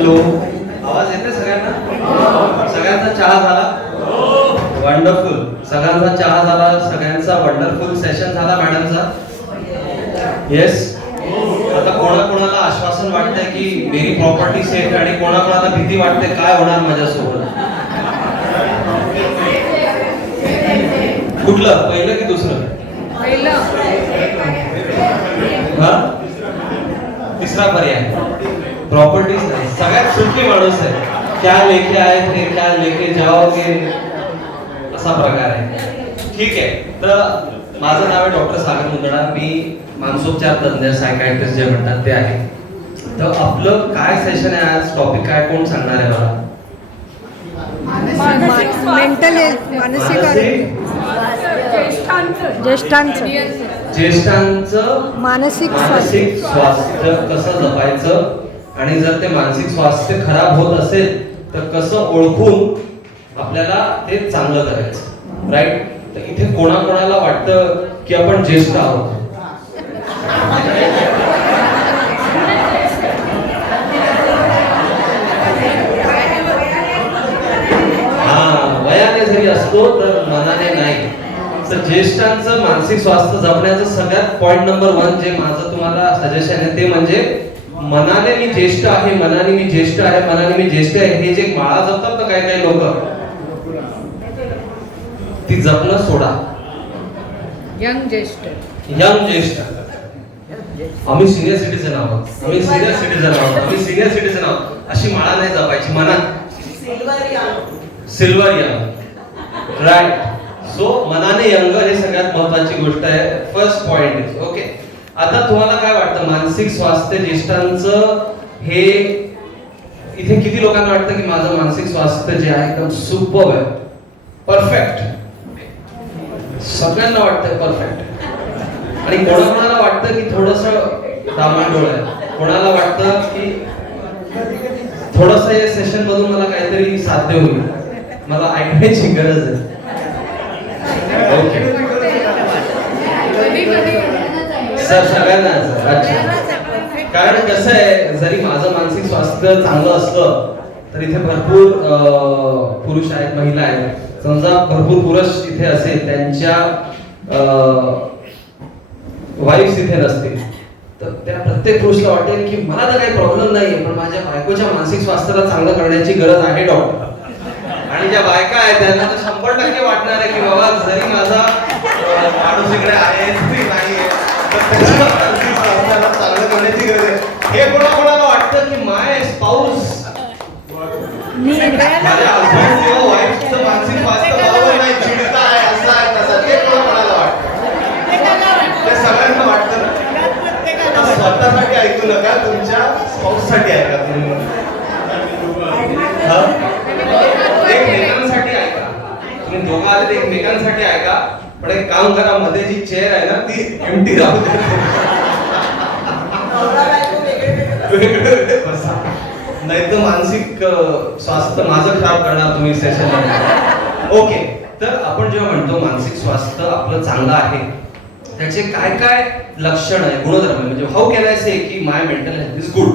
Hello, आवाज येते सगळ्यांना? सगळ्यांचा चहा झाला? वंडरफुल. सगळ्यांचा चहा झाला, सगळ्यांचा वंडरफुल सेशन झाला मॅडमचा. येस. आता कोणाकोणाला आश्वासन वाटतंय की मेरी प्रॉपर्टी सेफ, आणि कोणाकोणाला भीती वाटते काय होणार माझ्यासोबत? कुठलं, पहिलं की दुसरं? हा, तिसरा पर्याय प्रॉपर्टीज नाही. सगळ्यात सुटकी माणूस आहे. क्या लेके आए थे क्या लेके जाओगे, असा प्रकार आहे. ठीक आहे. तर माझं नाव आहे डॉक्टर सागर मुंदडा. मी मानसोपचार तज्ञ, सायकायट्रिस्ट जे म्हणतात ते आहे. तर आपलं काय सेशन आहे आज? टॉपिक काय, कोण सांगणार आहे मला? मेंटल हेल्थ, मानसिक आरोग्य, ज्येष्ठांचं मानसिक स्वास्थ्य कसं जपायचं, आणि जर ते मानसिक स्वास्थ्य खराब होत असेल तर कसं ओळखून आपल्याला ते चांगलं करायचं. राईट. तर इथे कोणाकोणाला वाटतं की आपण ज्येष्ठ आहोत? वयाने जरी असतो तर मनाने नाही. तर ज्येष्ठांचं मानसिक स्वास्थ्य जपण्याचं सगळ्यात पॉइंट नंबर 1 जे माझं तुम्हाला सजेशन आहे ते म्हणजे मनाने मी ज्येष्ठ आहे, मनाने मी ज्येष्ठ आहे, मनाने मी ज्येष्ठ आहे. हे जे माळा जपतात ना काही काही लोक, ती जपणं सोडा. यंग ज्येष्ठ, आम्ही सिनियर सिटीजन आहोत, आम्ही सिनियर सिटीजन आहोत, आम्ही सिनियर सिटीजन आहोत, अशी माळा नाही जपायची. मनात सिल्वर यंग. राईट. सो मनाने यंग हे सगळ्यात महत्वाची गोष्ट आहे. First point is okay. आता तुम्हाला काय वाटतं मानसिक स्वास्थ्य ज्येष्ठांचं हे इथे किती लोकांना वाटतं की माझं मानसिक स्वास्थ्य जे आहे एकदम सुपर आहे, परफेक्ट? सगळ्यांना वाटतंय परफेक्ट. आणि कोणाकोणाला वाटतं की थोडंसं डामाडोळ आहे, कोणाला वाटतं की थोडंसं या सेशन मधून मला काहीतरी साध्य होईल, मला ऐकण्याची गरज आहे. ओके सर, सगळ्यांना. अच्छा. कारण कसं आहे, जरी माझं मानसिक स्वास्थ्य चांगलं असलं तर इथे भरपूर पुरुष आहेत, महिला आहेत. समजा भरपूर पुरुष इथे असेल, त्यांच्या वाईफ्स इथे नसतील, तर त्या प्रत्येक पुरुषला वाटेल की मला तर काही प्रॉब्लेम नाहीये, पण माझ्या बायकोच्या मानसिक स्वास्थ्याला चांगलं करण्याची गरज आहे डॉक्टर. आणि ज्या बायका आहेत त्यांना तर 100% वाटणार आहे की बाबा जरी माझा माणूस इकडे आहे तरी नाहीये, चांगलं करण्याची गरज आहे. हे कोणाकोणाला वाटतं की माय स्पाऊस, माझ्या हजबंड किंवा वाईफचं मानसिक स्वास्थ्य बरोबर नाही, चिडता आहे, असं आहे, तसं. ते कोणाकोणाला वाटतं? ते सगळ्यांना वाटतं ना. स्वतःसाठी ऐकू नका, तुमच्या स्पाऊस साठी ऐका. एकमेकांसाठी ऐका. तुम्ही दोघं आले एकमेकांसाठी ऐका. पण एक काम करा, मध्ये जी चेअर आहे ना ती एम्प्टी राहू दे. नाही तर मानसिक स्वास्थ्य माझं खराब करणार तुम्ही सेशन. ओके. तर आपण जेव्हा म्हणतो मानसिक स्वास्थ्य आपलं चांगलं आहे, त्याचे काय काय लक्षण आहे, गुणधर्म, म्हणजे हाऊ कॅन आय से की माय मेंटल हेल्थ इज गुड?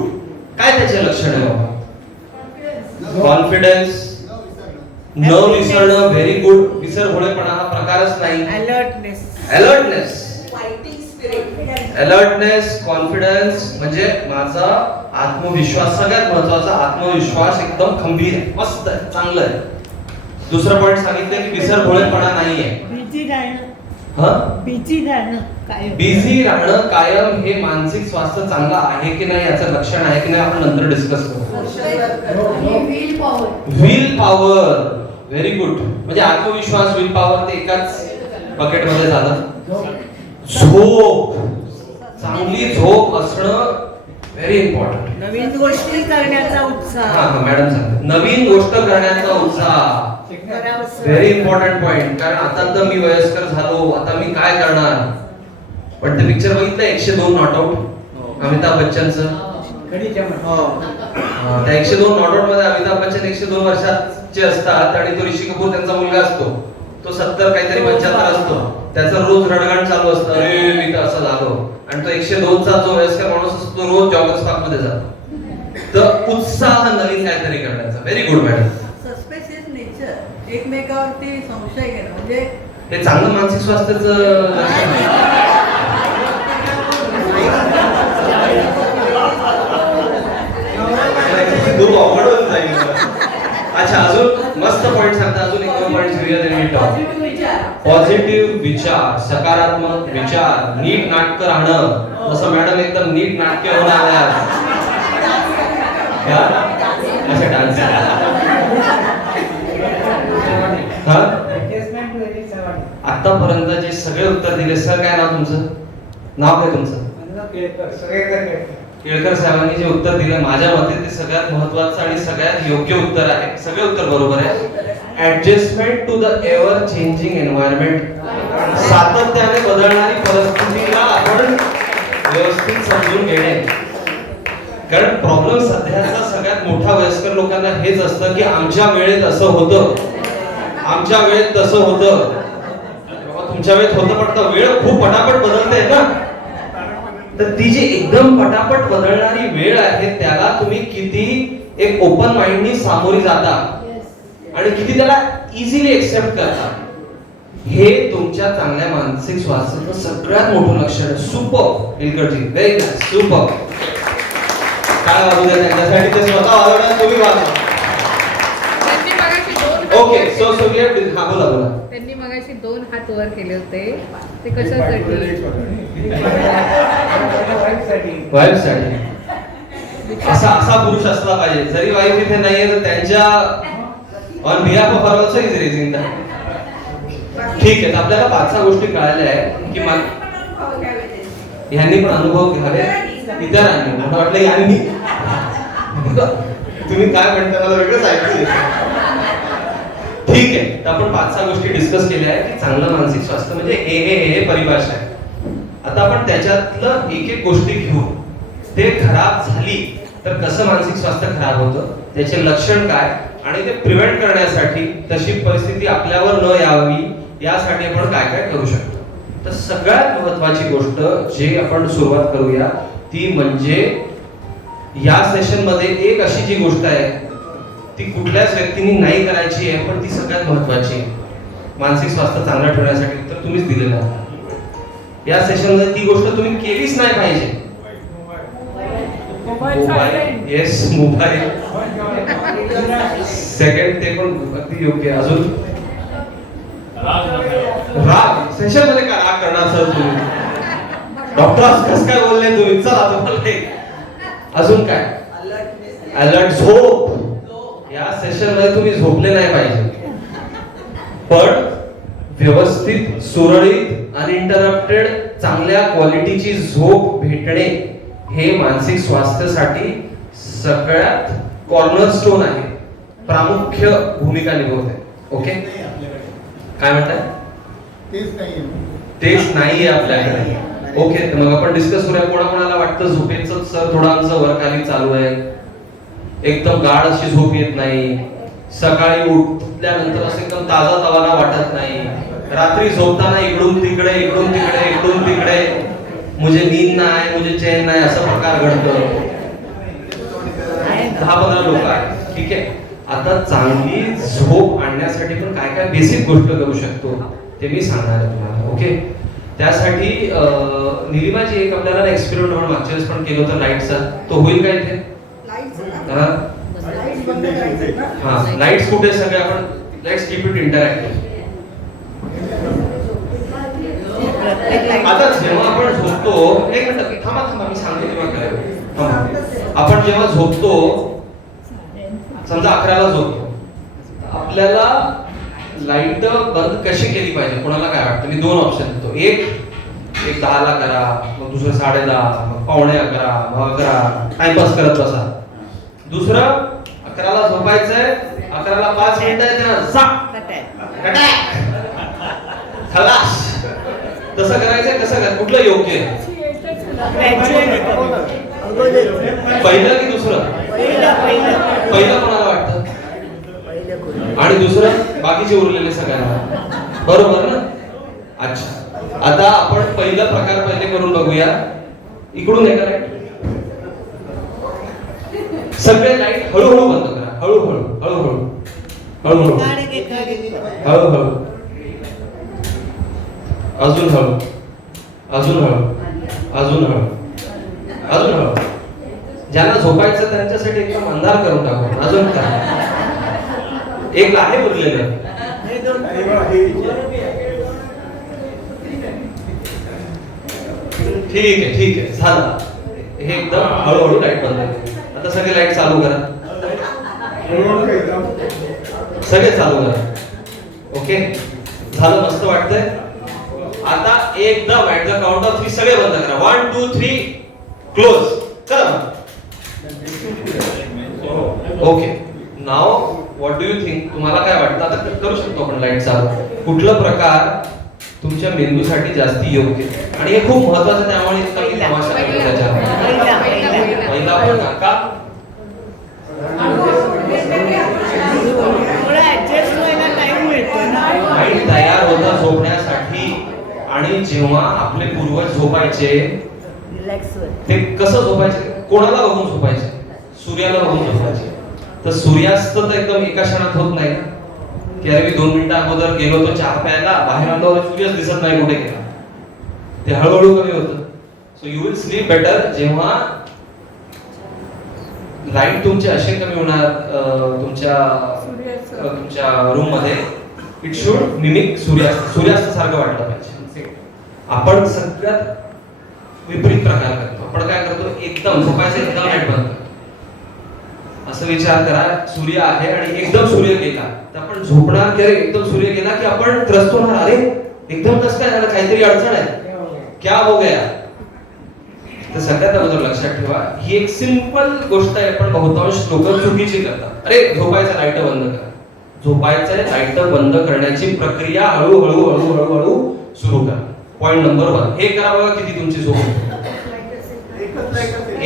काय त्याचे लक्षण आहे बाबा? कॉन्फिडन्स, न विसरणं, व्हेरी गुड. विसरभोळेपणा हा प्रकारच नाही. अलर्टनेस, कॉन्फिडन्स, म्हणजे माझा आत्मविश्वास, सगळ्यात महत्वाचा आत्मविश्वास एकदम खंबीर आहे, मस्त आहे, चांगलं आहे. दुसरं पॉइंट सांगितलं की विसरभोळेपणा नाहीये. बिझी राहणं कायम हे मानसिक स्वास्थ्य चांगलं आहे की नाही याचं लक्षण आहे की नाही आपण नंतर डिस्कस करू. Will power, very good. म्हणजे आत्मविश्वास, विल पॉवर ते एकाच बकेट मध्ये झालं. झोप, चांगली झोप असणं व्हेरी इम्पॉर्टंट. नवीन गोष्टी करण्याचा उत्साह. हा मॅडम सांगते, नवीन गोष्ट करण्याचा उत्साह व्हेरी इम्पॉर्टंट पॉइंट. कारण आता तर मी वयस्कर झालो, आता मी काय करणार? पण ते पिक्चर बघितलं 102 नॉट आउट अमिताभ बच्चनचं? त्या 102 नॉट आउट मध्ये अमिताभ बच्चन 102 वर्षाचे असतात आणि तो ऋषी कपूर त्यांचा मुलगा असतो, तो 70 काहीतरी 75 असतो. त्याचं रोज रडगाण चालू असतं, अरे मी तर असं झालो. आणि तो 102 चा जो वयस्कर माणूस असतो तो रोज जॉगर्स पार्क मध्ये जातो. तर उत्साह काहीतरी करण्याचा. Very good madam. Suspicious nature, एकमेकावरती संशय घेणं म्हणजे हे चांगलं मानसिक स्वास्थ्याचं लक्षण आहे. खूप अवघड होत जाईल. अच्छा, अजून मस्त पॉइंट सांगता. अजून एक दोन पॉइंट घेऊया त्यांनी टॉप. पॉझिटिव्ह विचार, पॉझिटिव्ह विचार, सकारात्मक विचार, नीट नाटक राहणं. जसं मॅडम एकदम नीट नाटके होऊन आल्या. अच्छा, डान्स. आतापर्यंत जे सगळे उत्तर दिले, सर काय नाव तुमचं? नाव काय तुमचं? केळकर साहेबांनी जे उत्तर दिलं, माझ्या मते ते सगळ्यात महत्त्वाचं आणि सगळ्यात योग्य उत्तर आहे. सगळे उत्तर बरोबर आहे. Adjustment to the ever changing environment, सातत्याने बदलणारी परिस्थितीला आपण व्यवस्थित समजून घेणे. कारण प्रॉब्लेम सध्याचा सगळ्यात मोठा वयस्कर लोकांना हेच असतं की आमच्या वेळेत असं होतं, आमच्या वेळेत तसं होतं. तुमच्या वेळेत होतं, पण वेळ खूप पटापट बदलते ना. तर ती जी एकदम पटापट बदलणारी वेळ आहे, त्याला तुम्ही किती एक ओपन माइंडनी सामोरी जाता आणि किती त्याला इझिली एक्सेप्ट करता, हे तुमच्या चांगल्या मानसिक स्वास्थ्याचं सगळ्यात मोठं लक्षण आहे. सुपर इलकडजी, व्हेरी नाईस, सुपर. काय वाजू द्या त्यांच्यासाठी, ते स्वतः वाजवतात, तुम्ही वाजवा. ओके, सो वी हॅव, हा बोला बोला. त्यांनी मगाशी 2 हात वर केले होते, ते कशासाठी? वाईफसाठी. असा पुरुष असला पाहिजे. जरी वाईफ इथे नाहीये तर त्यांच्या on behalf of her also is raising the. ठीक आहे, तर आपल्याला 5 गोष्टी कळाल्या आहे की ह्यांनी पण अनुभव घ्यावे, इतरांनी. मला वाटलं यांनी, तुम्ही काय म्हणता मला वेगळंच ऐकू. ठीक आहे, तर आपण 5 गोष्टी डिस्कस केल्या आहेत की चांगलं मानसिक स्वास्थ्य म्हणजे हे परिभाषा आहे. आता आपण त्याच्यातलं एक गोष्टी घेऊ. ते खराब झाली तर कसं मानसिक स्वास्थ्य खराब होतं, त्याचे लक्षण काय, आणि ते प्रिव्हेंट करण्यासाठी तशी परिस्थिती आपल्यावर न यावी यासाठी आपण काय काय करू शकतो. तर सगळ्यात महत्वाची गोष्ट जी आपण सुरुवात करूया ती म्हणजे या सेशन मध्ये एक अशी जी गोष्ट आहे ती कुठल्याच व्यक्तीने नाही करायची आहे, पण ती सगळ्यात महत्वाची आहे मानसिक स्वास्थ्य चांगलं ठेवण्यासाठी. तर तुम्हीच दिलेलं आहे. या सेशन मध्ये ती गोष्ट तुम्ही केलीच नाही पाहिजे. Mobile, yes, mobile. सेकंड, ते पण अगदी योग्य. अजून राग. सेशन मध्ये काय राग करणार सर तुम्ही? डॉक्टर कसं काय बोलले तुम्ही? चला तुम्हाला एक. अजून काय? अलर्ट. झोप. या सेशन मध्ये तुम्ही झोपले नाही पाहिजे, पण व्यवस्थित, सुरळीत, अनइंटरप्टेड, चांगल्या क्वालिटीची झोप भेटणे हे मानसिक स्वास्थ्यासाठी सगळ्यात कॉर्नरस्टोन आहे, प्रामुख्य भूमिका निभावते. ओके, काय म्हणताय? तेच नाहीये आपल्याकडे. ओके, तर मग आपण डिस्कस करूया. कोणाकोणाला वाटतं झोपेचं सर थोडं आमचं वर खाली चालू आहे, एकदम गाढ अशी झोप येत नाही, सकाळी उठल्यानंतर असं एकदम ताजा तवाना वाटत नाही, रात्री झोपताना इकडून तिकडे इकडून तिकडे इकडून तिकडे, मुझे नींद नाही, मुझे चैन नाही, असा प्रकार घडतो. 10-15 लोक आहेत. ठीक आहे, आता चांगली झोप आणण्यासाठी पण काय काय बेसिक गोष्ट करू शकतो ते मी सांगणार आहे तुम्हाला. ओके, त्यासाठी निलिमाची एक आपल्याला एक्सपेरिमेंट म्हणून मागच्या वेळेस पण केलं होतं लाईटचा, तो होईल का इथे? हा, लाईट्स कुठे सगळे आपण लेट्स कीप इट इंटरॅक्टिव्ह. आता जेव्हा आपण झोपतो, एक मिनिट थांबा, मी सांगतो तेव्हा काय. आपण जेव्हा झोपतो, समजा 11ला झोपतो, आपल्याला लाईट बंद कशी केली पाहिजे? कोणाला काय वाटतं? मी 2 ऑप्शन देतो. एक 10ला करा, मग दुसरं 10:30, मग 11:15, मग 11, टाइमपास करत बसा. दुसरं 11ला झोपायचंय, 11ला 5 मिनिटं आहेत ना, जा खलास. तसं करायचंय? कसं कर, कुठलं योग्य आहे? पहिलं की दुसरं? पहिलं कोणाला वाटतं? आणि दुसरं बाकीचे उरलेले सगळ्यांना, बरोबर ना? अच्छा, आता आपण पहिला प्रकार पहिले करून बघूया. इकडून आहे का लाईट? सगळे लाईट हळूहळू बंद करा. हळूहळू हळूहळू हळूहळू हळूहळू अजून हळू अजून हळू अजून हळू अजून हळू. ज्यांना झोपायचं त्यांच्यासाठी एकदम अंधार करून टाकू. अजून काय एक आहे उरलेलं. ठीक आहे झालं. हे एकदम हळूहळू लाईट बंद करा. आता सगळे लाईट चालू करा. सगळे चालू करा. ओके झालं. मस्त वाटतंय. आता एकदम ऍट द काउंट ऑफ 3 सगळे बंद करा. 1 2 3 क्लोज करा. Okay now what do you think? तुम्हाला काय वाटतं? आता करू शकतो आपण लाईट चालू. कुठला प्रकार तुमच्या मेंदूसाठी जास्ती योग्य आणि हे खूप महत्वाचं. त्यामुळे इतका मी तमाशा केला त्याच्यावर. पहिला प्रकार का? माइंड तयार होता झोपण्यासाठी. आणि जेव्हा आपले पूर्वज झोपायचे ते कसं झोपायचे? कोणाला बघून झोपायचे? सूर्याला बघून झोपायचे. तर सूर्यास्त तर एकदम एका क्षणात होत नाही ना, की अरे मी 2 मिनिटं अगोदर गेलो होतो चहा प्यायला, बाहेर आलो सूर्यच दिसत नाही कुठे गेला. ते हळूहळू कमी होतं. So you will sleep better जेव्हा लाईट तुमचे असे कमी होणार तुमच्या रूम मध्ये. इट शुड मिमिक सूर्यास्त सारखं वाटलं पाहिजे. आपण सगळ्यात विपरीत प्रकार करतो. आपण काय करतो? एकदम झोपायचं एकदम लाईट बंद करतो. असं विचार करा सूर्य आहे आणि एकदम सूर्य गेला तर आपण झोपणार की अरे एकदम सूर्य गेला की आपण त्रस्त होणार. अरे एकदम कसं काय झालं? काहीतरी अडचण आहे. क्या हो गया? तर सगळ्यात अगोदर लक्षात ठेवा ही एक सिंपल गोष्ट आहे पण बहुतांश लोक चुकीची करतात. अरे झोपायचं लाईट बंद करा. झोपायचं लाईट बंद करण्याची प्रक्रिया हळूहळू हळूहळू हळू सुरू करा. पॉइंट नंबर 1 हे करा. बघा किती तुमची झोप होते.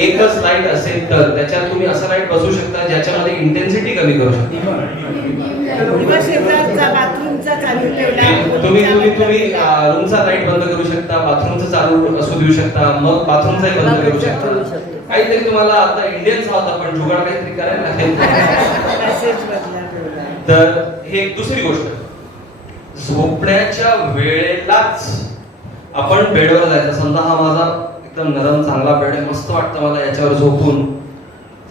एकच लाईट असेल तर त्याच्यात तुम्ही असं लाईट बसवू शकता ज्याच्यामध्ये इंटेन्सिटी कमी करू शकता. तुम्ही रूमचा लाईट बंद करू शकता, बाथरूमचं चालू असू देऊ शकता, मग बाथरूमचाही बंद करू शकता. काहीतरी तुम्हाला आता इंडियन साऊथ आपण जुगाड काहीतरी करायला लागेल. तर हे दुसरी गोष्ट झोपण्याच्या वेळेलाच आपण बेडवर जायचं. समजा हा माझा एकदम नरम चांगला बेड आहे, मस्त वाटतं मला याच्यावर झोपून,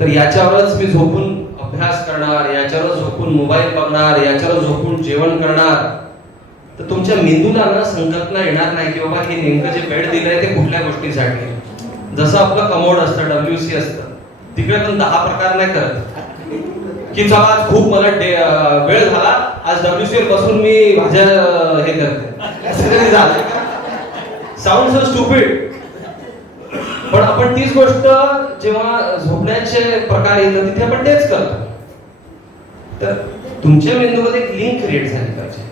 तर याच्यावरच मी झोपून अभ्यास करणार, याच्यावर झोपून मोबाईल बघणार, याच्यावर झोपून जेवण करणार. तर तुमच्या मेंदूला ना संकल्पना येणार नाही की बाबा हे नेमकं जे बेड दिलंय ते कुठल्या गोष्टीसाठी. जसं आपलं कमोड असतं, WC असतं, तिकडे पण 10 प्रकार नाही करत की चला आज खूप मला वेळ झाला, आज WC वर बसून मी भाज्या हे करते. असं कधी झालं? Sound so stupid. पण आपण तीच गोष्ट जेव्हा झोपण्याचे प्रकार येतात तिथे आपण तेच करतो. तर तुमच्या मेंदूमध्ये एक लिंक क्रिएट झाली पाहिजे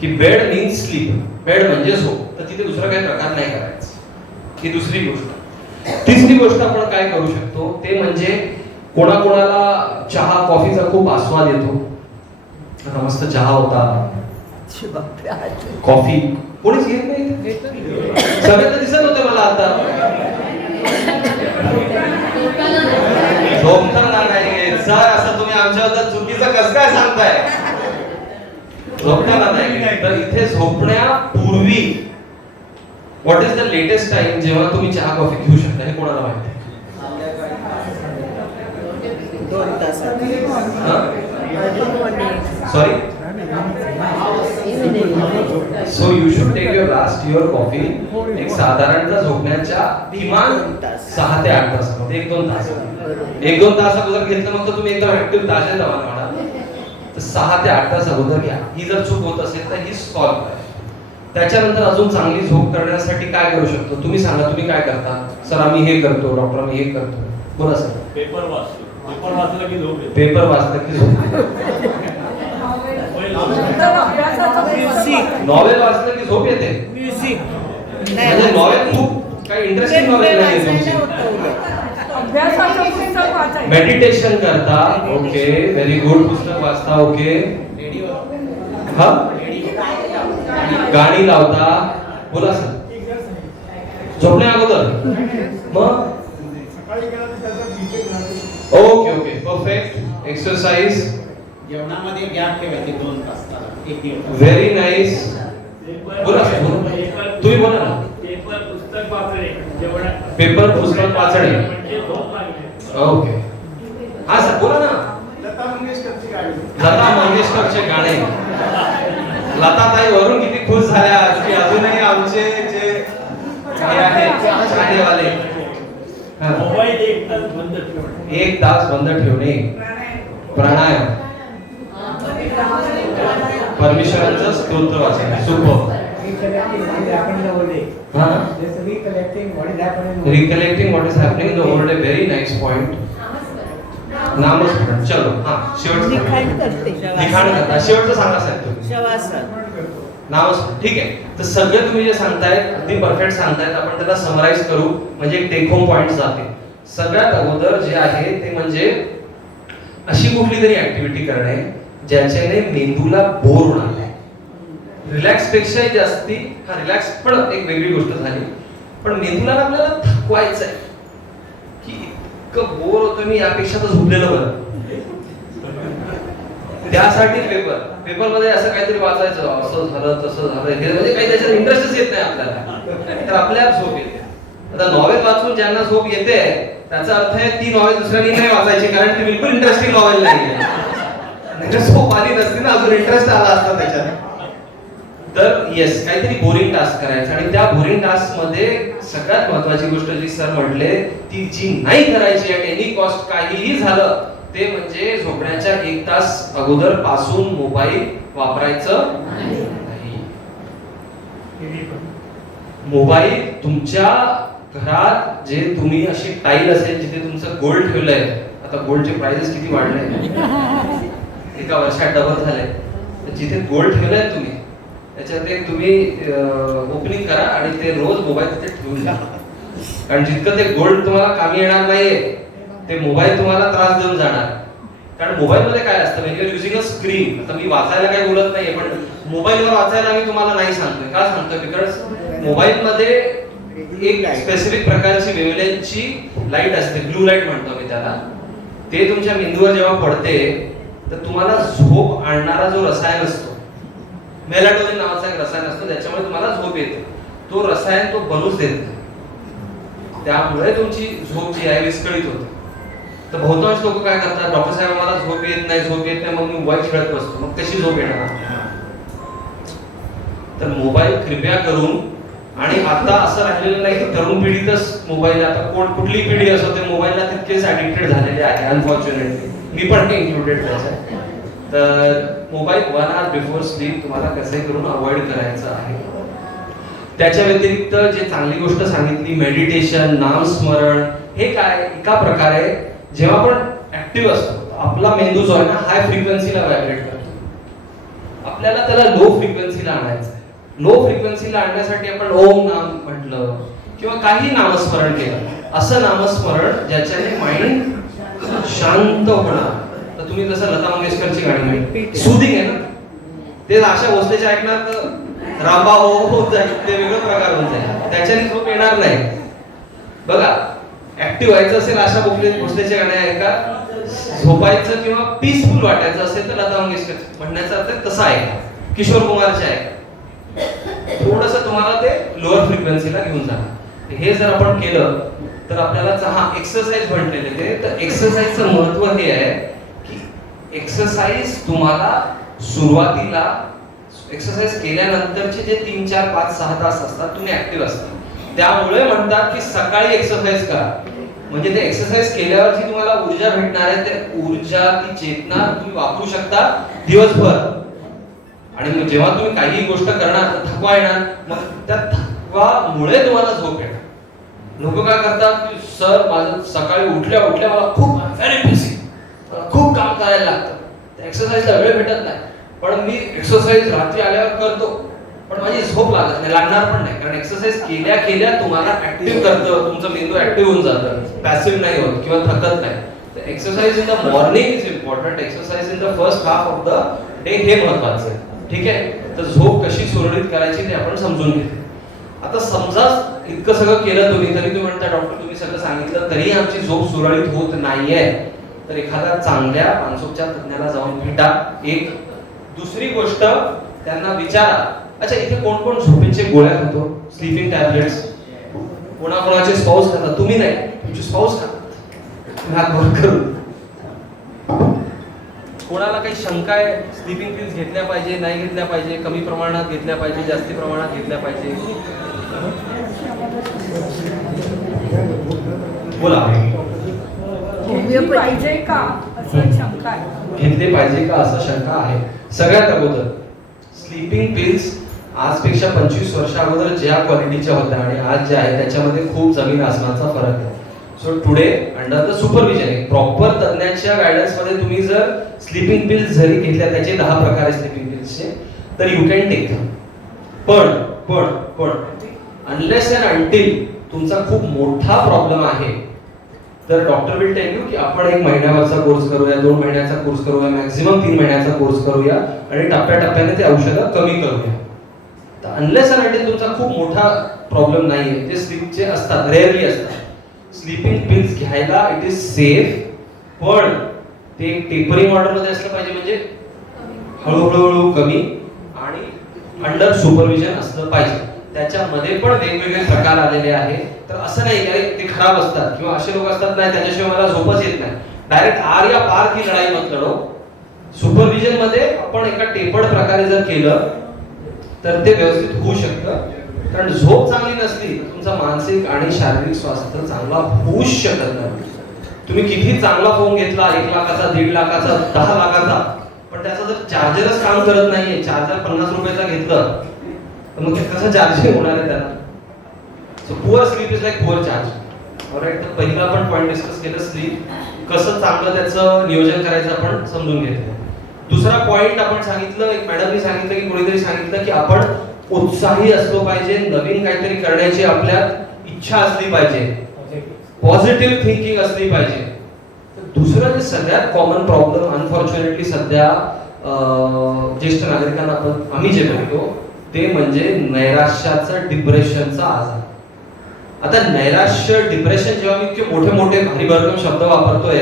की बेड मीन्स स्लीप, बेड म्हणजे झोप. तर तिथे दुसरा काही प्रकार नाही करायचा. ही दुसरी गोष्ट. तिसरी गोष्ट आपण काय करू शकतो ते म्हणजे कोणाकोणाला चहा कॉफीचा खूप आस्वाद येतो. आता मस्त चहा होता, कॉफी कोणीच घेत नाही. सगळ्यांना दिसत होते मला आता. झोपताना नाही सर असं तुम्ही आमच्याबद्दल चुकीचं कसं काय सांगताय? झोपताना नाही. तर इथे झोपण्यापूर्वी what is the latest time जेव्हा तुम्ही चहा कॉफी घेऊ शकता हे कोणाला माहिती? 2 तासात. Sorry. So you should take your last your coffee एक साधारणतः झोपण्याच्या किमान 6 ते 8 तासामध्ये. 1-2 तास 1-2 तास अगोदर घेतलं मग तर तुम्ही एकदम ऍक्टिव्ह ताजे दमान म्हणा. तर 6 ते 8 तास अगोदर घ्या. ही जर चूक होत असेल तर ही सॉल्व्ह करा. त्याच्यानंतर अजून चांगली झोप करण्यासाठी काय करू शकतो तुम्ही सांगा. तुम्ही काय करता? सर आम्ही हे करतो, डॉक्टर आम्ही हे करतो. बोला सर. पेपर वाचतो. पेपर वाचलं की झोप येते. पेपर वाचलं की झोप. नॉवेल वाचलं की झोप येते. म्हणजे नॉवेल खूप काही इंटरेस्टिंग नॉवेल नाही तुमची. मेडिटेशन करता, ओके, व्हेरी गुड. पुस्तक वाचता, ओके. हा गाणी लावता. बोला सर. झोपण्या अगोदर मग ओके ओके परफेक्ट. एक्सरसाइज जेवणामध्ये गॅप ठेवायचे 2 तास एक दिवस. Very nice. बोला तुम्ही बोला ना. पेपर पुस्तक वाचणे जेवण पेपर पुस्तक वाचणे. म्हणजे झोप लागणे. ओके. हा सर बोला ना. लता मंगेशकरची गाणी. लता मंगेशकरचे गाणे. लता ताई वरून किती खुश झाल्या की अजूनही आमचे जे हे आहेत गाणेवाले. मोबाईल 1 तास बंद ठेवणे. 1 तास बंद ठेवणे. प्राणायाम. परमेश्वराचं स्तोत्र वाचणे. Super. Recollecting what is happening in the world. A very nice point. नामस्मरण. चलो हा शेवटचं लिखाण करते. लिखाण करता. शेवटचं सांगा साहेब तुम्ही. शवासन. नामस्मरण. ठीक आहे. तर सगळे तुम्ही जे सांगतायत अगदी परफेक्ट सांगतायत. आपण त्याला समराइज करू म्हणजे एक टेक होम पॉइंट जाते. सगळ्यात अगोदर जे आहे ते म्हणजे अशी कुठली तरी ऍक्टिव्हिटी करणे ज्याच्याने मेंदूला बोर होणार नाही. रिलॅक्स पेक्षाही जास्ती हा रिलॅक्स पण एक वेगळी गोष्ट झाली. पण मेंदूला आपल्याला थकवायचं आहे की इतकं बोर होतं मी यापेक्षा तर झोपलेलं बरं. त्यासाठी पेपर मध्ये असं काहीतरी वाचायचं असं झालं तसं झालं हे म्हणजे काही त्याच्यात इंटरेस्टच येत नाही आपल्याला. तर आपल्या झोप येते. आता नॉवेल वाचून ज्यांना झोप येते त्याचा अर्थ आहे ती नॉवेल दुसऱ्यांनी नाही वाचायची कारण ती बिलकुल इंटरेस्टिंग नॉवेल नाहीये. म्हणजे झोप आली नसती ना अजून इंटरेस्ट आला असता त्याच्यात. तर येस काहीतरी बोरिंग टास्क करायचं आणि त्या बोरिंग टास्क मध्ये सगळ्यात महत्वाची गोष्ट जी सर म्हटले ती जी नाही करायची ॲट एनी कॉस्ट काहीही झालं ते म्हणजे झोपण्याच्या 1 तास अगोदर पासून मोबाईल वापरायचं नाही. मोबाईल तुमच्या घरात जे तुम्ही अशी टाईल असेल जिथे तुमचं गोल्ड ठेवलंय. आता गोल्डचे प्राइसेस किती वाढले एका वर्षात डबल झाले. जिथे गोल्ड ठेवलंय तुम्ही त्याच्यात एक तुम्ही ओपनिंग करा आणि ते रोज मोबाईल तिथे ठेवून द्या. कारण जितकं ते गोल्ड तुम्हाला कामी येणार नाहीये ते मोबाईल तुम्हाला त्रास देऊन जाणार. कारण मोबाईल मध्ये काय असतं when you are using a screen. आता मी वाचायला काही बोलत नाहीये पण मोबाईलवर वाचायला मी तुम्हाला नाही सांगतोय. का सांगतोय बिकॉज मोबाईल मध्ये एक स्पेसिफिक प्रकारची वेव्हलेंथची लाईट असते. ब्लू लाईट म्हणतो मी त्याला. ते तुमच्या मेंदूवर जेव्हा पडते तर तुम्हाला झोप आणणारा जो रसायन असतो मेलाटोनिन नावाचा एक रसायन असतो ज्याच्यामुळे तुम्हाला झोप येते. तो रसायन तो बनूच देत नाही. त्यामुळे तुमची झोप जी आहे विस्कळीत होते. तर बहुतांश लोक काय करतात डॉक्टर साहेब मला झोप येत नाही मग मी मोबाईल खेळत बसतो. मग कशी झोप येणार. तर मोबाईल कृपया करून आणि आता असं राहिलेलं नाही की तरुण पिढीतच मोबाईल आता कुठली पिढी असो ते मोबाईलला तितकेच ऍडिक्टेड झालेले आहे अनफॉर्च्युनेटली. मी पण ते इन्क्लुडेड त्याच्यात. तर मोबाईल 1 आवर बिफोर स्लीप तुम्हाला कसे करून अवॉइड करायचं आहे. त्याच्या व्यतिरिक्त जे चांगली गोष्ट सांगितली मेडिटेशन नामस्मरण हे काय एका प्रकारे जेव्हा आपण ऍक्टिव्ह असतो आपला मेंदू जो आहे ना हाय फ्रिक्वेन्सीला व्हायब्रेट करतो. आपल्याला त्याला लो फ्रिक्वेन्सीला आणायचं आहे. लो फ्रिक्वेन्सीला आणण्यासाठी आपण ओम नाम म्हटलं किंवा काही नामस्मरण केलं असं नामस्मरण ज्याच्याने माइंड शांत होणार. तर तुम्ही जसं लता मंगेशकरची गाणी म्हणली सुदिंग आहे ना ते आशा भोसलेचे ऐकणार तर रामबा हो जाईल ते वेगळं प्रकार होऊन जाईल. त्याच्याने झोप येणार नाही. बघा ऍक्टिव्ह व्हायचं असेल आशा भोसलेचे गाणे ऐका. झोपायचं किंवा पीसफुल वाटायचं असेल तर लता मंगेशकर म्हणण्याचा अर्थ तसा आहे. किशोर कुमारचे आहे थोडस तुम्हाला ते लोअर फ्रिक्वेन्सीला घेऊन जाणार. हे जर आपण केलं तर आपल्याला हा एक्सरसाइज म्हटलेले ते. तर एक्सरसाइजचं महत्व हे आहे की एक्सरसाइज तुम्हाला सुरुवातीला एक्सरसाइज केल्यानंतरचे जे 3, 4, 5, 6 तास असतात तुम्ही ऍक्टिव्ह असता. त्यामुळे म्हणतात की सकाळी एक्सरसाइज करा म्हणजे ते एक्सरसाइज केल्यावर जी तुम्हाला ऊर्जा भेटणार आहे ते ऊर्जा ती चेतना तुम्ही वापरू शकता दिवसभर. आणि मग जेव्हा तुम्ही काही गोष्ट करणार तर थकवा येणार. मग त्या थकवामुळे तुम्हाला झोप येणार. लोक काय करतात की सर माझं सकाळी उठल्या मला खूप व्हेरी बिझी मला खूप काम करायला लागतं त्या एक्सरसाइजला वेळ भेटत नाही. पण मी एक्सरसाइज रात्री आल्यावर करतो पण माझी झोप लागत नाही लागणार पण नाही. कारण एक्सरसाइज केल्या तुम्हाला ऍक्टिव्ह करतं. तुमचं मेंदू ऍक्टिव्ह होऊन जातं पॅसिव्ह नाही होत किंवा थकत नाही. तर exercise in the morning is important. Exercise in the first half of the day हे महत्वाचं आहे. ठीक आहे. तर झोप कशी सुरळीत करायची ते आपण समजून घेतलं. आता समजा इतकं सगळं केलं तुम्ही तरी तुम्ही म्हणता डॉक्टर तुम्ही सगळं सांगितलं तरी आमची झोप सुरळीत होत नाहीये तर एखाद्या चांगल्या मानसोपचार तज्ञाला जाऊन भेटा. एक दुसरी गोष्ट त्यांना विचारा, अच्छा इथे कोण कोण झोपेचे गोळ्या खातो, स्लीपिंग टॅबलेट्स, कोणाकोणाचे स्पाऊस खातात? तुम्ही नाही, तुमचे स्पाऊस खातात. हात वर करून. कोणाला काही शंका आहे, स्लीपिंग पिल्स घेतल्या पाहिजे नाही घेतल्या पाहिजे, कमी प्रमाणात घेतल्या पाहिजे जास्ती प्रमाणात घेतल्या पाहिजे? बोला. घेतली पाहिजे का असं शंका आहे. घेतले पाहिजे का असं शंका आहे. सगळ्यात अगोदर स्लीपिंग पिल्स आजपेक्षा 25 वर्षा अगोदर ज्या क्वालिटीच्या होत्या आणि आज ज्या आहेत त्याच्यामध्ये खूप जमीन आसमानचा फरक आहे. So today under the supervision, एक प्रॉपर तज्ञाच्या गायडन्स मध्ये तुम्ही जर स्लीपिंग पिल्स जरी घेतल्या, त्याचे 10 प्रकार आहेत स्लीपिंग पिल्सचे, तर यू कॅन टेक. पण अनलेस अँड अंटिल तुमचा खूप मोठा प्रॉब्लेम आहे, तर डॉक्टर विल टेल यू की आपण 1 महिन्यावरचा कोर्स करूया, 2 महिन्याचा कोर्स करूया, मॅक्झिमम 3 महिन्याचा कोर्स करूया आणि टप्प्याटप्प्याने ते औषधं कमी करूया. तर अनलेस अँड अंटिल तुमचा खूप मोठा प्रॉब्लेम नाहीये, ते स्लीपचे असतात, रेअरली असतात. स्लीपिंग पिल्स घ्यायला इट इज सेफ, पण ते टेपरिंग ऑर्डर मध्ये असलं पाहिजे, म्हणजे हळूहळू कमी आणि अंडर सुपरविजन असलं पाहिजे. त्याच्यामध्ये पण वेगवेगळे प्रकार आलेले आहेत. तर असं नाही की ते खराब असतात किंवा असे लोक असतात नाही त्याच्याशिवाय मला झोपच येत नाही, डायरेक्ट आर या पार की लढाई मत लढो. सुपरविजन मध्ये आपण एका टेपर्ड प्रकारे जर केलं तर ते व्यवस्थित होऊ शकतं. कारण झोप चांगली नसली तर तुमचा मानसिक आणि शारीरिक स्वास्थ्य चांगला होऊच शकत नाही. तुम्ही किती चांगला फोन घेतला, 1 लाखाचा, 1.5 लाखाचा, 10 लाखाचा, पण त्याचा जर चार्जरच काम करत नाहीये, चार्जर 50 रुपयाचा घेतलं तर मग ते कसं चार्जिंग होणार आहे त्याला? So poor sleep is like poor charge. All right, तर पहिला आपण पॉइंट डिस्कस केलं, स्लीप कसं चांगलं त्याचं नियोजन करायचं आपण समजून घेतलं. दुसरा पॉइंट आपण सांगितलं, एक मॅडमनी सांगितलं की कोणीतरी सांगितलं की आपण उत्साही असलो पाहिजे, नवीन काहीतरी करण्याची आपल्यात इच्छा असली पाहिजे, पॉझिटिव्ह थिंकिंग असली पाहिजे. दुसरं जे सगळ्यात कॉमन प्रॉब्लेम अनफॉर्च्युनेटली सध्या ज्येष्ठ नागरिकांना आम्ही जे बघतो ते म्हणजे नैराश्याचा, डिप्रेशनचा आजार. आता नैराश्य, डिप्रेशन जेव्हा मी इतके मोठे मोठे भारी भरकम शब्द वापरतोय,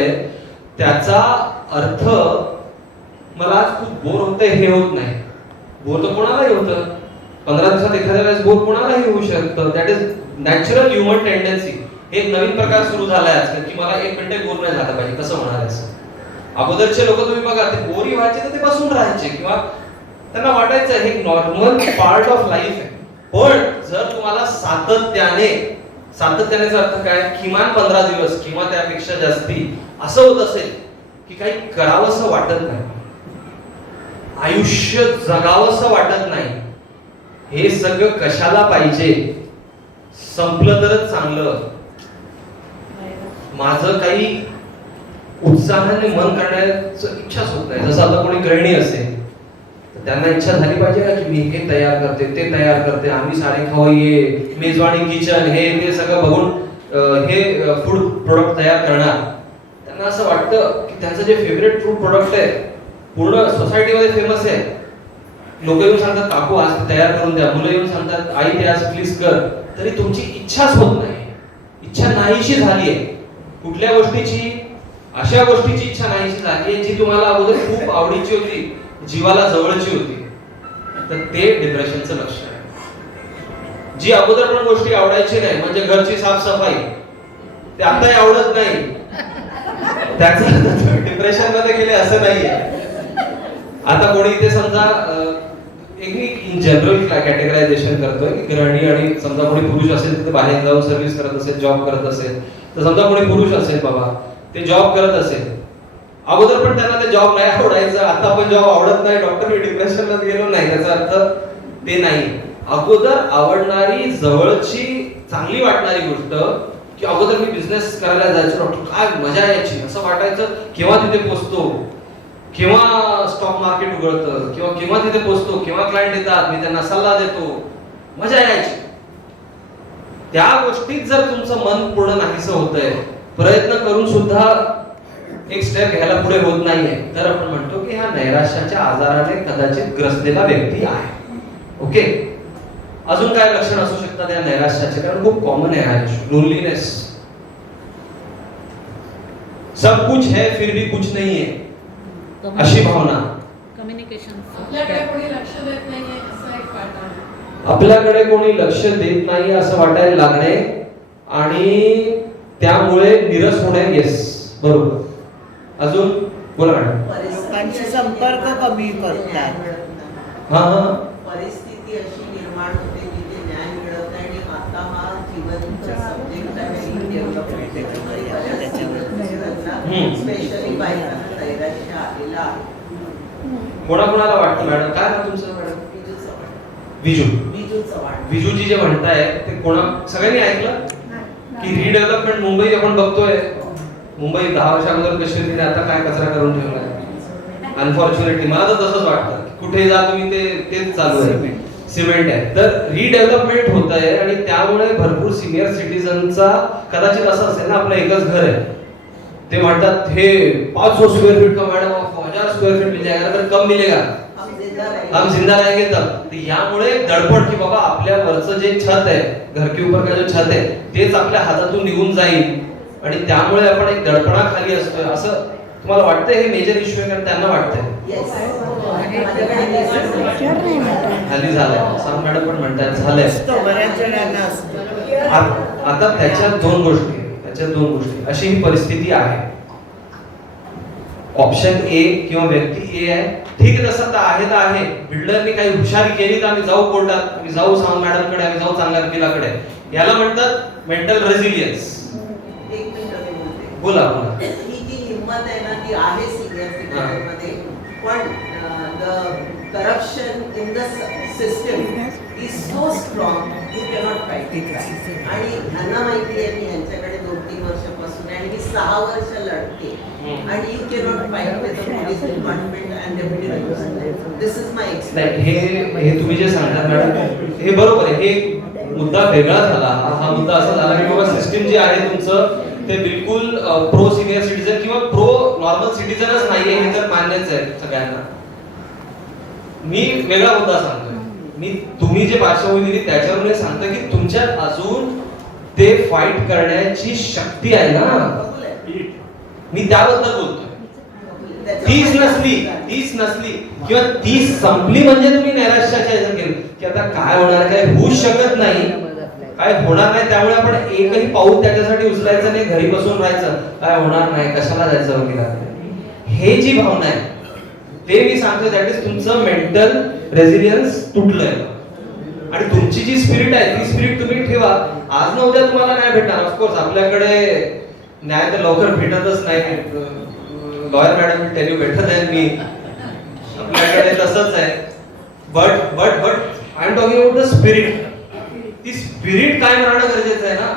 त्याचा अर्थ मला आज खूप बोर होतंय हे होत नाही. बोर तर कोणालाही होतं, 15 दिवसात एखाद्या वेळेस बोर कोणालाही होऊ शकतं. That is natural human tendency. एक नवीन प्रकार सुरू झालाय आजकाल की मला 1 मिनिट बोर नाही झालं पाहिजे. कसं म्हणाल असं? अगोदरचे लोक तुम्ही बघा, ते बोरी व्हायचे तर ते बसून राहायचे किंवा त्यांना वाटायचं हे नॉर्मल पार्ट ऑफ लाईफ आहे. पण जर तुम्हाला सातत्यानेचा अर्थ काय, किमान 15 दिवस किंवा त्यापेक्षा जास्ती असं होत असेल की काही करावंसं वाटत नाही, आयुष्य जगावंसं वाटत नाही, हे सगळं कशाला पाहिजे, संपलं तरच चांगलं, माझं काही उत्साहाने मन करण्याचं इच्छाच होत नाही. जसं आता कोणी गृहिणी असेल तर त्यांना इच्छा झाली पाहिजे ना की मी हे तयार करते, ते तयार करते, आम्ही साडे खवय्ये, मेजवानी किचन, हे ते सगळं बघून हे फूड प्रोडक्ट तयार करणार. त्यांना असं वाटतं की त्यांचं जे फेवरेट फूड प्रोडक्ट आहे पूर्ण सोसायटीमध्ये फेमस आहे. लोक येऊन सांगतात काकू आज तयार करून द्या, मुलं येऊन सांगतात आई ते आज प्लीज कर, तरी तुमची इच्छाच होत नाही. इच्छा नाहीशी झाली आहे कुठल्या गोष्टीची, अशा गोष्टीची इच्छा नाहीशी झाली आहे जी तुम्हाला अगोदर खूप आवडीची होती, जीवाला जवळची होती. तर ते डिप्रेशनचं लक्षण आहे. जी अगोदर पण गोष्टी आवडायची नाही, म्हणजे घरची साफसफाई, ते आताही आवडत नाही, त्याचं डिप्रेशन मध्ये गेले असं नाहीये. आता कोणी इथे समजा एक इन जनरल कॅटेगरायझेशन करतोय की गृहिणी आणि समजा कोणी पुरुष असेल तर बाहेर जाऊन सर्व्हिस करत असेल, जॉब करत असेल, तर समजा कोणी पुरुष असेल बाबा ते जॉब करत असेल, अगोदर पण त्यांना ते जॉब नाही आवडायचं, आता पण जॉब आवडत नाही, डॉक्टर मी डिप्रेशन मध्ये गेलो नाही, त्याचा अर्थ ते नाही. अगोदर आवडणारी, जवळची, चांगली वाटणारी गोष्ट की अगोदर मी बिझनेस करायला जायचो, डॉक्टर काय मजा यायची, असं वाटायचं केव्हा तिथे पोहोचतो, केव्हा स्टॉक मार्केट उघडतं, किंवा केव्हा तिथे पोहोचतो, केव्हा क्लायंट येतात, मी त्यांना सल्ला देतो, मजा यायची. त्या गोष्टीत जर तुमचं मन पूर्ण नाहीसं होतंय, प्रयत्न करून सुद्धा एक स्टेप घ्यायला पुढे होत नाहीये, तर आपण म्हणतो की हा नैराश्याच्या आजाराने कदाचित ग्रसलेला व्यक्ती आहे. ओके, अजून काय लक्षण असू शकतात या नैराश्याचे? कारण खूप कॉमन आहे हा इश्यू, लोनलीनेस. सब कुछ है फिर भी कुछ नहीं है, अशी भावना. कम्युनिकेशन आपल्याकडे कोणी लक्ष देत नाहीये असं एक वाटतं. आपल्याकडे कोणी लक्ष देत नाही असं वाटायला लागणे आणि त्यामुळे निरस होणे. येस, बरोबर. अजून बोला मॅडम. लोकांशी संपर्क कमी करतात. हा हा. परिस्थिती अशी निर्माण होते जिथे न्याय मिळत नाही आणि आता हा जीवनचा सब्जेक्ट आहे स्पेशली बायकांना नैराश्य आलेला आहे. कोणाकोणाला वाटतं मॅडम? काय नाव तुमचं मॅडम? विजू चव्हाण. विजू. विजू चव्हाण. विजूजी जे म्हणताय ते कोणा सगळ्यांनी ऐकलं की रिडेव्हलपमेंट मुंबई आपण बघतोय. मुंबई 10 वर्षा अगोदर कशी होती आता काय कचरा करून ठेवलाय. अनफॉर्च्युनेटली मला तर तसंच वाटतं. कुठे जा तुम्ही तेच चालू आहे. सिमेंट आहे. तर रिडेव्हलपमेंट होत आहे आणि त्यामुळे भरपूर सिनियर सिटीजनचा कदाचित असं असेल ना, आपलं एकच घर आहे, ते म्हणतात हे 500 स्क्वायर फीट का मैडम, 1000 स्क्वायर फीट मिल जाएगा, अगर कम मिलेगा हम जिंदा रहेंगे तब. यामुळे दडपण की बाबा आपल्या वरचं जे छत आहे, घर के ऊपर का जो छत आहे तेच आपल्या हातातून निघून जाईल आणि त्यामुळे आपण एक दडपणाखाली असतोय. असं तुम्हाला वाटतंय? हे मेजर इश्यू आहे कारण त्यांना वाटतंय. खाली झालंय असं मॅडम पण म्हणतात. झालंय बऱ्याच जणांना असतं. आता त्याच्यात दोन गोष्टी अशी ही परिस्थिती आहे. ऑप्शन ए किंवा व्यक्ती ए आहे, ठीक आहे, तसं तर आहे. बिल्डरने काही हुशारी केली तर आम्ही जाऊ कोर्टात, आम्ही जाऊ सावंत मॅडमकडे, आम्ही जाऊ चांगल्या वकिलाकडे. याला म्हणतात मेंटल रेझिलियन्स. एक मिनिट मी बोलते. बोला. ही जी हिंमत आहे ना ती आहे सिनियर सिटीजनमध्ये, पण the corruption in the system is so strong you cannot fight it. आणि यांना माहिती आहे मी यांच्याकडे 2-3 वर्षापासून आहे आणि मी 6 वर्ष लढते आणि you cannot fight with the police department and deputy commissioner. This is my experience. हे तुम्ही जे सांगतात मॅडम हे बरोबर आहे. हे मुद्दा वेगळा झाला. हा मुद्दा असा झाला की बाबा सिस्टीम जे आहे तुमचं ते बिलकुल प्रो सिनियर सिटीजन किंवा प्रो नॉर्मल सिटीजनच नाहीये, हे तर मान्यच आहे सगळ्यांना. मी वेगळा मुद्दा सांगतोय. मी तुम्ही जे पार्श्वभूमी दिली त्याच्यावरून सांगतो की तुमच्यात अजून ते फाईट करण्याची शक्ती आहे ना, मी त्याबद्दल बोलतोय. तीच नसली किंवा ती संपली म्हणजे तुम्ही नैराश्याच्या ह्याच्यात गेले की आता काय होणार, काय होऊच शकत नाही, काय होणार नाही, त्यामुळे आपण एकही पाऊल त्याच्यासाठी उचलायचं नाही, घरी बसून राहायचं, काय होणार नाही, कशाला जायचं वगैरे. हे जी भावना आहे ते मी सांगतो दॅट इज तुमचं मेंटल रेझिलियन्स तुटलंय. आणि तुमची जी स्पिरिट आहे ती स्पिरिट तुम्ही ठेवा. आज ना उद्या तुम्हाला न्याय भेटणार. ऑफकोर्स आपल्याकडे न्याय तर लवकर भेटतच नाही. लॉयर मॅडम टेल यू भेटत आहे मी, आपल्याकडे तसंच आहे. But I am talking about the spirit. ती स्पिरिट कायम राहणं गरजेचं आहे ना.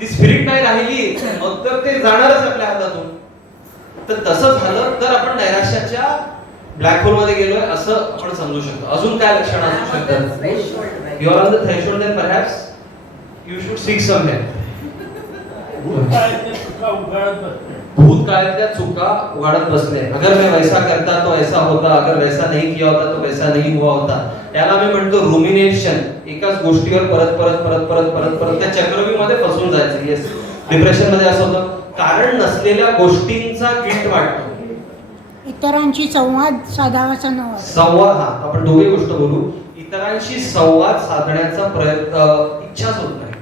ती स्पिरिट नाही राहिली मग तर ते जाणारच आपल्या हातातून. तर तसं झालं तर आपण नैराश्याच्या ब्लॅक होल मध्ये गेलोय असं आपण समजू शकतो. अजून काय लक्षण असू शकतात? You are on the threshold then perhaps you should seek some help. भूतकाळातल्या चुका उघडत बसले. अगर मैं वैसा करता तो ऐसा होता, अगर वैसा नहीं किया होता तो वैसा नहीं हुआ होता. याला मी म्हणतो रुमिनेशन. एकाच गोष्टीवर परत त्या चक्रव्यूहमध्ये फसून जायचं. येस, डिप्रेशन मध्ये असं होतं कारण नसलेल्या गोष्टींचा गिल्ट वाटतो. इतरांशी संवाद साधावाचा नव्हता. संवाद, हा आपण दोघे गोष्ट बोलू. इतरांशी संवाद साधण्याचा प्रयत्न इच्छाच होत नाही.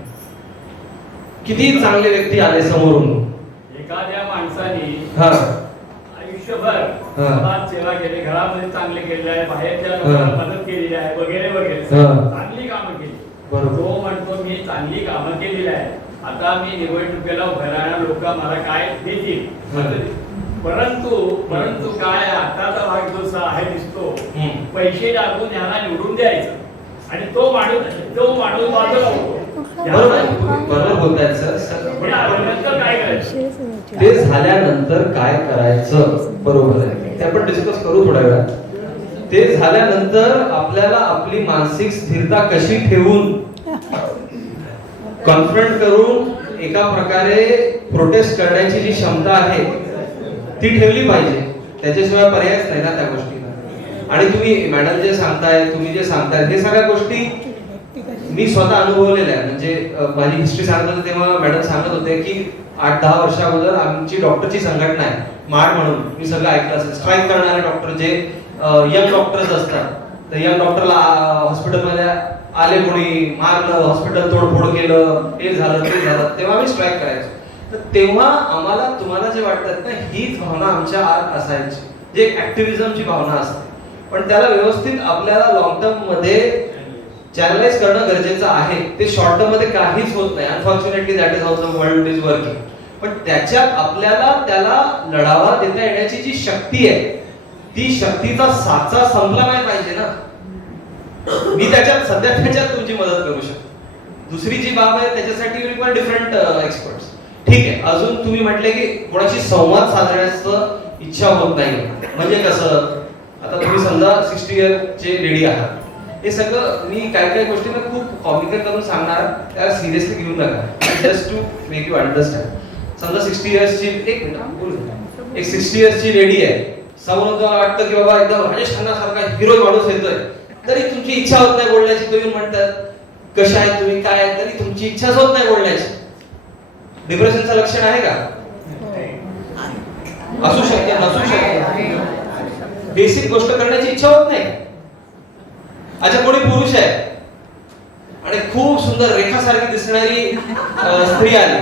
किती चांगले व्यक्ती आले समोरून. एखाद्या माणसाने हा आयुष्यभर समाज सेवा केली, घरामध्ये चांगले केलेले आहे, बाहेरच्या लोकांना मदत केलेली आहे वगैरे वगैरे चांगली कामं केली. तो म्हणतो मी चांगली कामं केलेली आहे, आता मी निवडणुकीला उभे राहणार, लोक मला काय देतील. परंतु काय आताचा भाग जो आहे दिसतो, पैसे टाकून ह्याला निवडून द्यायचं आणि तो माणूस बाजूला होतो. बरोबर बोलतायत सर. काय करायचं, ते झाल्यानंतर काय करायचं, बरोबर आहे, ते आपण डिस्कस करू थोड्या वेळात. ते झाल्यानंतर आपल्याला आपली मानसिक स्थिरता कशी ठेवून कॉन्फ्रंट करून एका प्रकारे प्रोटेस्ट करण्याची जी क्षमता आहे ती ठेवली पाहिजे. त्याच्याशिवाय पर्यायच नाही ना त्या गोष्टीला. आणि तुम्ही मॅडम जे सांगताय, तुम्ही जे सांगताय, हे सगळ्या गोष्टी मी स्वतः अनुभवलेलं आहे. म्हणजे माझी हिस्ट्री सांगत होते तेव्हा मॅडम सांगत होते की 8-10 वर्षा अगोदर आमची डॉक्टरची संघटना आहे माड म्हणून, मी सगळं ऐकलं असेल. स्ट्राईक करणारे डॉक्टर जे यंग डॉक्टर्स असतात, तर यंग डॉक्टरला हॉस्पिटलमध्ये आले कोणी मारलं, हॉस्पिटल तोडफोड केलं, हे झालं ते झालं, तेव्हा मी स्ट्राईक करायचो. तर तेव्हा आम्हाला तुम्हाला जे वाटतात ना, हीच भावना आमच्या आत असायची, जे एक ऍक्टिव्हिझमची भावना असते. पण त्याला व्यवस्थित आपल्याला लॉंग टर्म मध्ये चॅनलाइज करणं गरजेचं आहे. ते शॉर्ट टर्म मध्ये काहीच होत नाही. Unfortunately that is how the world is working. पण त्याच्यात आपल्याला त्याला लढावा देता येण्याची जी शक्ती आहे, ती शक्तीचा साचा संपला नाही पाहिजे ना. मी त्याच्यात तुमची मदत करू शकतो. दुसरी जी बाब आहे त्याच्यासाठी यू रिक्वायर डिफरंट एक्सपर्ट्स. ठीक आहे. अजून तुम्ही म्हटले की कोणाशी संवाद साधण्याचं इच्छा होत नाही. म्हणजे कसं, आता तुम्ही समजा 60 इयरचे लेडी आहात, हे सगळं मी काय काय गोष्टी ना खूप कॉमिकल करून सांगणार, त्याला सिरियसली घेऊ नका. Just to make you understand. समजा 60 इयर्सची एक 60 इयर्सची लेडी आहे, समोर तुम्हाला वाटतं की बाबा एकदम राजेश खन्ना सारखा हिरो माणूस येतोय, तरी तुमची इच्छा होत नाही बोलण्याची. तो येऊन म्हणतात कशा आहे तुम्ही, काय आहे, तरी तुमची इच्छाच होत नाही बोलण्याची. डिप्रेशनचं लक्षण आहे का? असू शकते, नसू शकते. बेसिक गोष्ट करण्याची इच्छा होत नाही. अच्छा, कोणी पुरुष आहे आणि खूप सुंदर रेखासारखी दिसणारी स्त्री आली,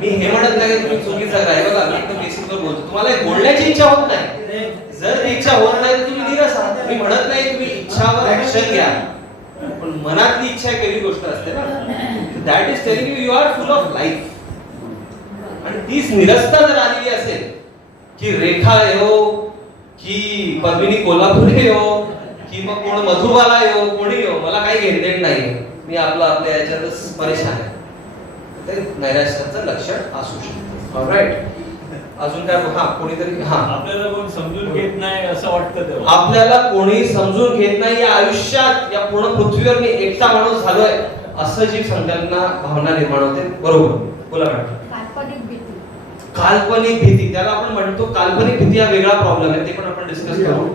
मी हे म्हणत नाही तुम्ही चुकीचा काय, बघा मी एकदम बेसिकवर बोलतो. तुम्हाला बोलण्याची इच्छा होत नाही, जर इच्छा होत नाही तर तुम्ही निराश आहात. मी म्हणत नाही तुम्ही इच्छावर ऍक्शन घ्या, पण मनातली इच्छा एक वेगळी गोष्ट असते ना. That is telling you are full of life. आणि तीच निरसता जर आलेली असेल की रेखा येऊ की पद्मिनी कोल्हापुरे येऊ की मग कोण मधुबाला येऊ, कोणी येऊ, मला काही घेणदेण नाही, मी आपल्या याच्यातच परेशान आहे, ते नैराश्याचं लक्षण असू शकतं. ऑलराईट. अजून काय? हा, कोणीतरी आपल्याला कोण समजून घेत नाही असं वाटतं तेव्हा. आपल्याला कोणी समजून घेत नाही या आयुष्यात, या पूर्ण पृथ्वीवर मी एकटा माणूस झालोय, असं जी संकल्पना भावना निर्माण होते. बरोबर बोला मॅडम. काल्पनिक भीती. काल्पनिक भीती, त्याला आपण म्हणतो काल्पनिक भीती, हा वेगळा प्रॉब्लेम आहे, ते पण आपण डिस्कस करू.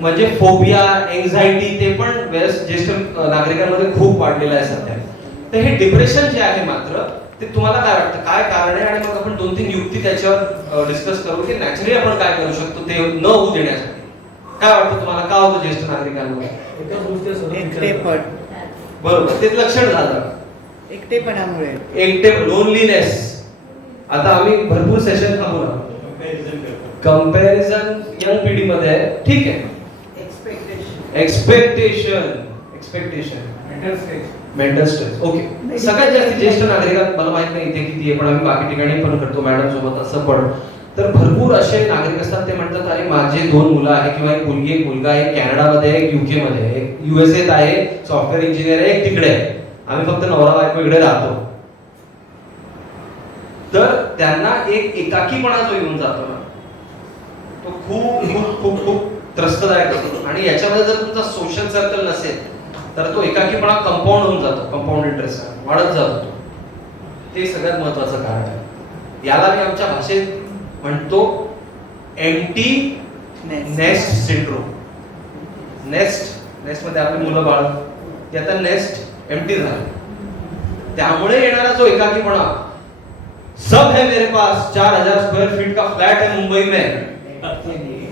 म्हणजे फोबिया, एन्झायटी, ते पण ज्येष्ठ नागरिकांमध्ये खूप वाढलेलं आहे सध्या. तर हे डिप्रेशन जे आहे मात्र, ते तुम्हाला काय वाटतं, काय कारण आहे? आणि मग आपण 2-3 युक्ती त्याच्यावर डिस्कस करू की नॅचरली आपण काय करू शकतो ते न होऊ देण्यासाठी. काय वाटतं तुम्हाला, का होतं ज्येष्ठ नागरिकांमध्ये? एकटेपण. बरोबर, ते लक्षण झालं एकटेपणामुळे. लोनलीनेस. आता आम्ही भरपूर सेशन थांबू ना. कंपॅरिझन यंग पिढीमध्ये आहे, ठीक आहे. Expectation mental stress. ओके. सगळ्यात जास्त ज्येष्ठ नागरिकांत, मला माहित नाही इथे किती आहे, पण आम्ही बाकी ठिकाणी पण करतो मॅडम सोबत असं. पण तर भरपूर असे नागरिक असतात, ते म्हणतात अरे माझे 2 मुलं आहे किंवा एक मुलगी एक मुलगा आहे, कॅनडामध्ये आहे, UK मध्ये आहे, एक USA आहे, सॉफ्टवेअर इंजिनियर आहे, एक तिकडे आहे, आम्ही फक्त नवरा बायको इकडे राहतो. तर त्यांना एक एकाकीपणा जो येऊन जातो ना, तो खूप खूप खूप खूप त्रस्तदायक असतो. आणि याच्यामध्ये जर तुमचा सोशल सर्कल नसेल तर तो एकाकीपणा कंपाऊंड होऊन जातो, कंपाऊंड इंटरेस्ट वाढत जातो. ते सगळ्यात महत्वाचं कारण आहे. याला मी आमच्या भाषेत म्हणतो एम्प्टी नेस्ट सिंड्रोम. नेस्ट मध्ये आपली मुलं बाळ, ते आता नेस्ट एम्प्टी झालं, त्यामुळे येणारा जो एकाकीपणा. सब है मेरे पास 4000 स्क्वायर फीट का फ्लैट है मुंबई में,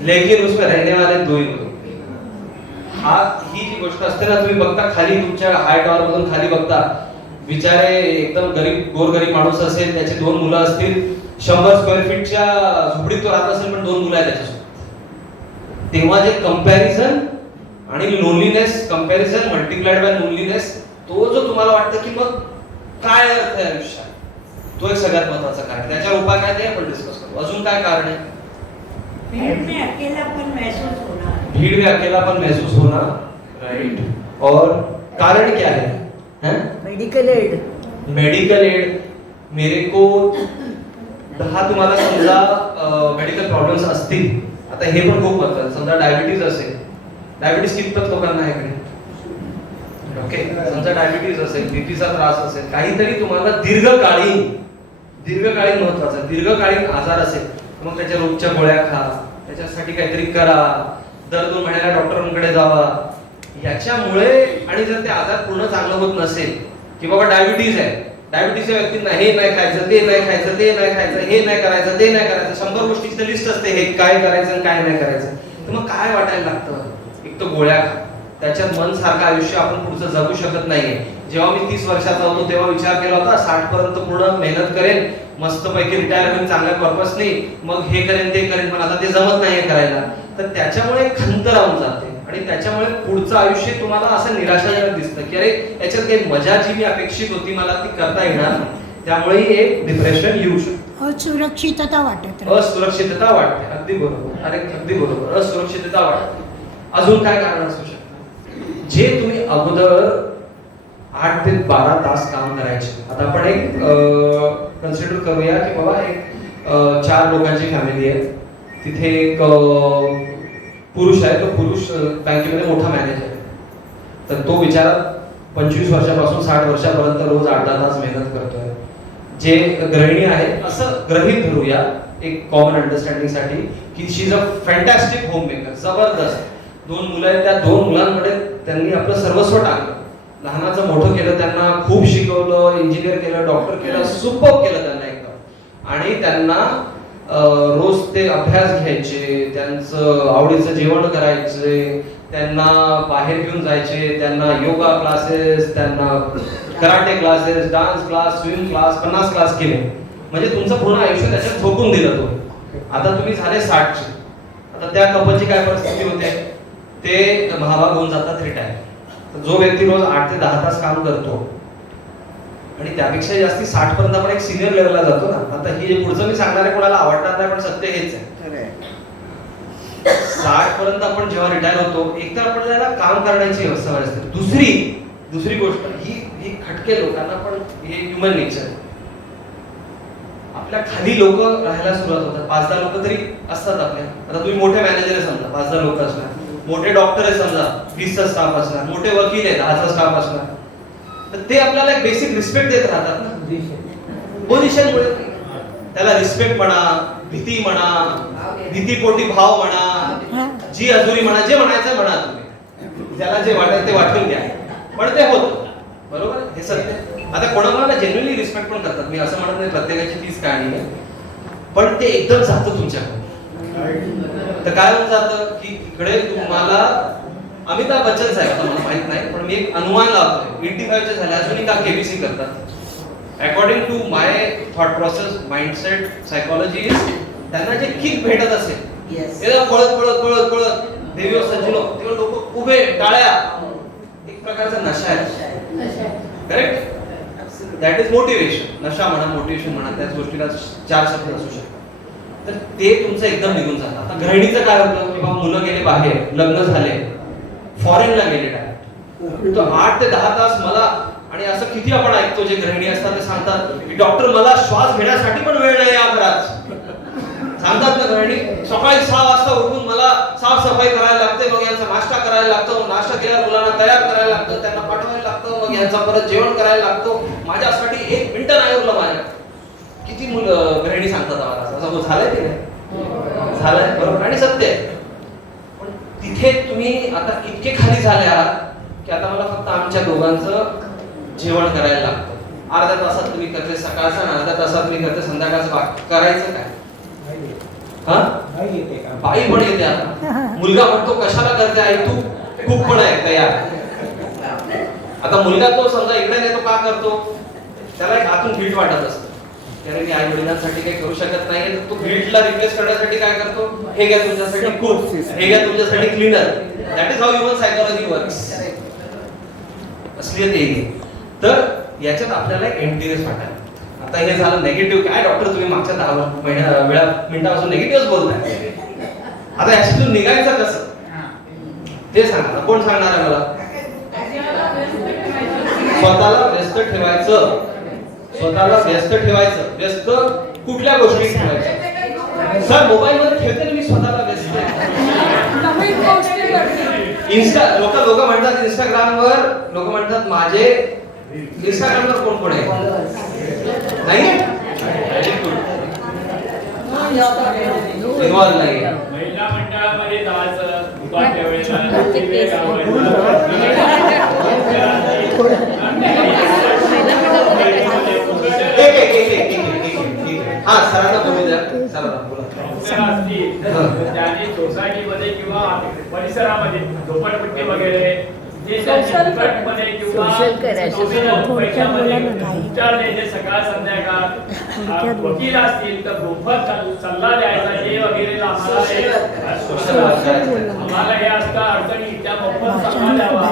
लेकिन उसमें रहने वाले 2 ही लोग. ही जी गोष्ट असते ना, तुम्ही बघता खाली तुमच्या हाय टॉवर मधून खाली बघता, बिचारे एकदम गरीब गोरगरीब माणूस असेल, त्याचे 2 मुलं असतील, 100 स्क्वेअर फीटच्या झोपडीत तो राहत असेल, पण 2 मुलं आहेत त्याच्यासोबत. तेव्हा जे कंपॅरिझन आणि loneliness, comparison multiplied by loneliness, तो जो तुम्हाला वाटतं की मग काय अर्थ आहे आयुष्यात, तो एक सगळ्यात महत्वाचा कारण. त्याच्यावर उपाय काय ते आपण डिस्कस करू. अजून काय कारण आहे? भीड़ में अकेलापन महसूस होना. भीड़ में अकेलापन महसूस होना, राइट. और कारण क्या है? Medical aid. Medical aid. मेरे को हा तुम्हाला समजा मेडिकल प्रॉब्लेम्स असतील, आता हे पण खूप महत्त्वाचं. समजा डायबिटीज असेल, डायबिटीज कितपत लोकांना आहे इकडे? ओके. समजा डायबिटीज असेल, बीपीचा त्रास असेल, काहीतरी तुम्हाला दीर्घकालीन महत्वाचं दीर्घकालीन आजार असेल, मग त्याच्या रोजच्या गोळ्या खा, त्याच्यासाठी काहीतरी करा, दर 2 महिन्याला डॉक्टरांकडे जावा. याच्यामुळे आणि जर ते आजार पूर्ण चांगलं होत नसेल की बाबा डायबिटीज आहे, डायबिटीजच्या व्यक्तींना हे नाही खायचं, ते नाही खायचं, ते नाही खायचं, हे नाही करायचं, ते नाही करायचं, 100 गोष्टीची लिस्ट असते, हे काय करायचं आणि काय नाही करायचं. तर मग काय वाटायला लागतं, एक तर गोळ्या खा, त्याच्यात मन सारखं आयुष्य आपण पुढचं जगू शकत नाहीये. जेव्हा मी 30 वर्षाचा होतो तेव्हा विचार केला होता 60 पर्यंत पूर्ण मेहनत करेन, मस्तपैकी रिटायर होईन चांगल्या पर्पजनी, मग हे करेन ते करेन, पण आता ते जमत नाहीये करायला. तर त्याच्यामुळे खंत राहून जाते आणि त्याच्यामुळे पुढचं आयुष्य तुम्हाला असं निराशाजनक दिसतं की अरे याच्यात काही मजा जी मी अपेक्षित होती मला ती करता येणार नाही. त्यामुळे एक डिप्रेशन येऊ शकतं. असुरक्षितता वाटत राहते. असुरक्षितता वाटते. अगदी बरोबर. अरे अगदी बरोबर. असुरक्षितता वाटते. अजून काय कारण असू शकतं? जे तुम्ही अगोदर 8 ते 12 तास काम करायचे, आता आपण एक कन्सिडर करूया की बाबा एक 4 लोकांची फॅमिली आहे. तिथे एक पुरुष आहे, तो पुरुष बँकेमध्ये मोठा मॅनेजर आहे. तर तो बिचारा 25 वर्षापासून 60 वर्षापर्यंत रोज 8-10 तास मेहनत करतोय. जे गृहिणी आहे असं गृहीत धरूया एक कॉमन अंडरस्टँडिंग साठी की she is a fantastic home maker, जबरदस्त. 2 मुलं आहेत, त्या 2 मुलांकडे त्यांनी आपलं सर्वस्व टाकलं, लहानाचं मोठं केलं, त्यांना खूप शिकवलं, इंजिनियर केलं, डॉक्टर केलं, सुपर केलं त्यांना एकदम. आणि त्यांना रोज ते अभ्यास घ्यायचे, त्यांचं आवडीचं जेवण करायचे, त्यांना बाहेर घेऊन जायचे, त्यांना योगा क्लासेस, त्यांना karate classes, dance class, swimming class, 50 class केले. म्हणजे तुमचं पूर्ण आयुष्य त्याच्यात झोकून दिलं तो. आता तुम्ही झाले 60चे. आता त्या कपलची काय परिस्थिती होते, ते महाभाग होऊन जातात रिटायर. तर जो व्यक्ती रोज 8 ते 10 तास काम करतो आणि त्यापेक्षा जास्ती 60 पर्यंत आपण एक सिनियर लेवलला जातो ना. आता हे पुढचं मी सांगणारे कोणाला आवडणार नाही, पण सत्य हेच आहे. 60 पर्यंत आपण जेव्हा रिटायर होतो, एक तर आपल्याला काम करण्याची सवय असते. दुसरी गोष्ट ही खटके लोकांना, पण हे ह्युमन नेचर आहे. आपल्या खाली लोक राहायला सुरुवात होतात. 5-10 लोक तरी असतात आपल्या. आता तुम्ही मोठे मॅनेजर आहे समजा, 5-10 लोक असणार. मोठे डॉक्टर आहे समजा, 20चा स्टाफ असणार. मोठे वकील आहे, 10चा स्टाफ असणार. तर ते आपल्याला एक बेसिक रिस्पेक्ट देत राहतात ना, पोझिशनमुळे. त्याला रिस्पेक्ट म्हणा, भीती म्हणा, भीतीपोटी भाव म्हणा, जी हजुरी म्हणा, जे म्हणायचं म्हणा तुम्ही. ज्याला जे वाटेल ते वाटून घ्या, पण ते होतं. बरोबर, हे सत्य. आता कोणाकोणाला जेन्युइनली रिस्पेक्ट पण करतात, मी असं म्हणत नाही प्रत्येकाची तीच कहाणी आहे, पण ते एकदम जातं तुमच्याकडे. तर काय होऊन जातं की इकडे तुम्हाला अमिताभ बच्चन साहेब, आता मला माहित नाही, पण मी एक अनुमान लावतोय, 85चे झाले अजूनही का केबीसी करतात. According to my thought process, mindset, psychology, त्यांना जे किक भेटत असेल, त्याला पळत पळत पळत पळत देवी सज्जनो, तेव्हा लोक उभे टाळ्या, एक प्रकारचा नशा आहे. करेक्ट? That is motivation. नशा म्हणा, मोटिवेशन म्हणा, त्याच गोष्टीला 4 शब्द असू शकतात. तर ते तुमचं एकदम निघून जातं. आता गृहिणीचं काय होतं की बाबा मुलं गेले बाहेर, लग्न झाले, फॉरेनला गेले डायरेक्ट, तर 8 ते 10 तास मला. आणि असं किती आपण ऐकतो, जे गृहिणी असतात ते सांगतात की डॉक्टर मला श्वास घेण्यासाठी पण वेळ नाही या घरात. सांगतात ना गृहिणी, सकाळी 6 वाजता उठून मला साफसफाई करायला लागते, मग यांचा नाश्ता करायला लागतो, नाश्ता केल्यावर मुलांना तयार करायला लागतं, त्यांना पाठवायला लागतं, मग यांचा परत जेवण करायला लागतो, माझ्यासाठी 1 मिनिट नाही उरलं माझ्या. किती मुलं गृहिणी सांगतात आम्हाला, असं झालंय ते नाही झालंय. बरोबर आणि सत्य आहे. पण तिथे तुम्ही आता इतके खाली झाले आहात की आता मला फक्त आमच्या दोघांचं जेवण करायला लागतं. अर्ध्या तासात तुम्ही करते सकाळचं आणि अर्ध्या तासात मी करते संध्याकाळचं. करायचं काय? हा, बाई पण येते. आता मुलगा म्हणतो कशाला करते आई तू, खूप पण आहे तयार. आता मुलगा तो समजा इकडे नाही, तो का करतो, त्याला एक आतून गिल्ट वाटत असतं, कारण मी आई वडिलांसाठी काही करू शकत नाही. तो गिल्टला रिप्लेस करण्यासाठी काय करतो, हे घ्या तुमच्यासाठी कुक, हे घ्या तुमच्यासाठी cleaner. That is how human psychology works. असलियत येईल. तर याच्यात आपल्याला एक एम्प्टीनेस वाटायला. आता हे झालं नेगेटिव्ह. काय डॉक्टर तुम्ही मागच्या 10 मिनिटापासून नेगेटिव्हच बोलताय. आता याच्यातून निघायचं कसं ते सांगा. कोण सांगणार आहे मला? स्वतःला व्यस्त ठेवायचं. स्वतःला व्यस्त ठेवायचं. व्यस्त कुठल्या गोष्टी ठेवायच्या? सर मोबाईल मध्ये ठेवते ना मी स्वतःला व्यस्त. लोक म्हणतात इंस्टाग्रामवर, लोक म्हणतात माझे इंस्टाग्रामवर कोण कोण आहे नाही इन्व्हॉल्व नाही. महिला मंडळामध्ये जायचं, झोपा ठेवायला, दिवे लावायला, हा सरांना बोलू द्या. सरांना बोला. असतील त्यांनी सोसायटीमध्ये किंवा परिसरामध्ये झोपडपट्टी वगैरे जे फुकटमध्ये किंवा पैशामध्ये उपचार द्यायचे सकाळ संध्याकाळ, वकील असतील तर मोफत सल्ला द्यायचा हे वगैरे आम्हाला हे असतं अडचणी त्या मोफत सल्ला द्यावा.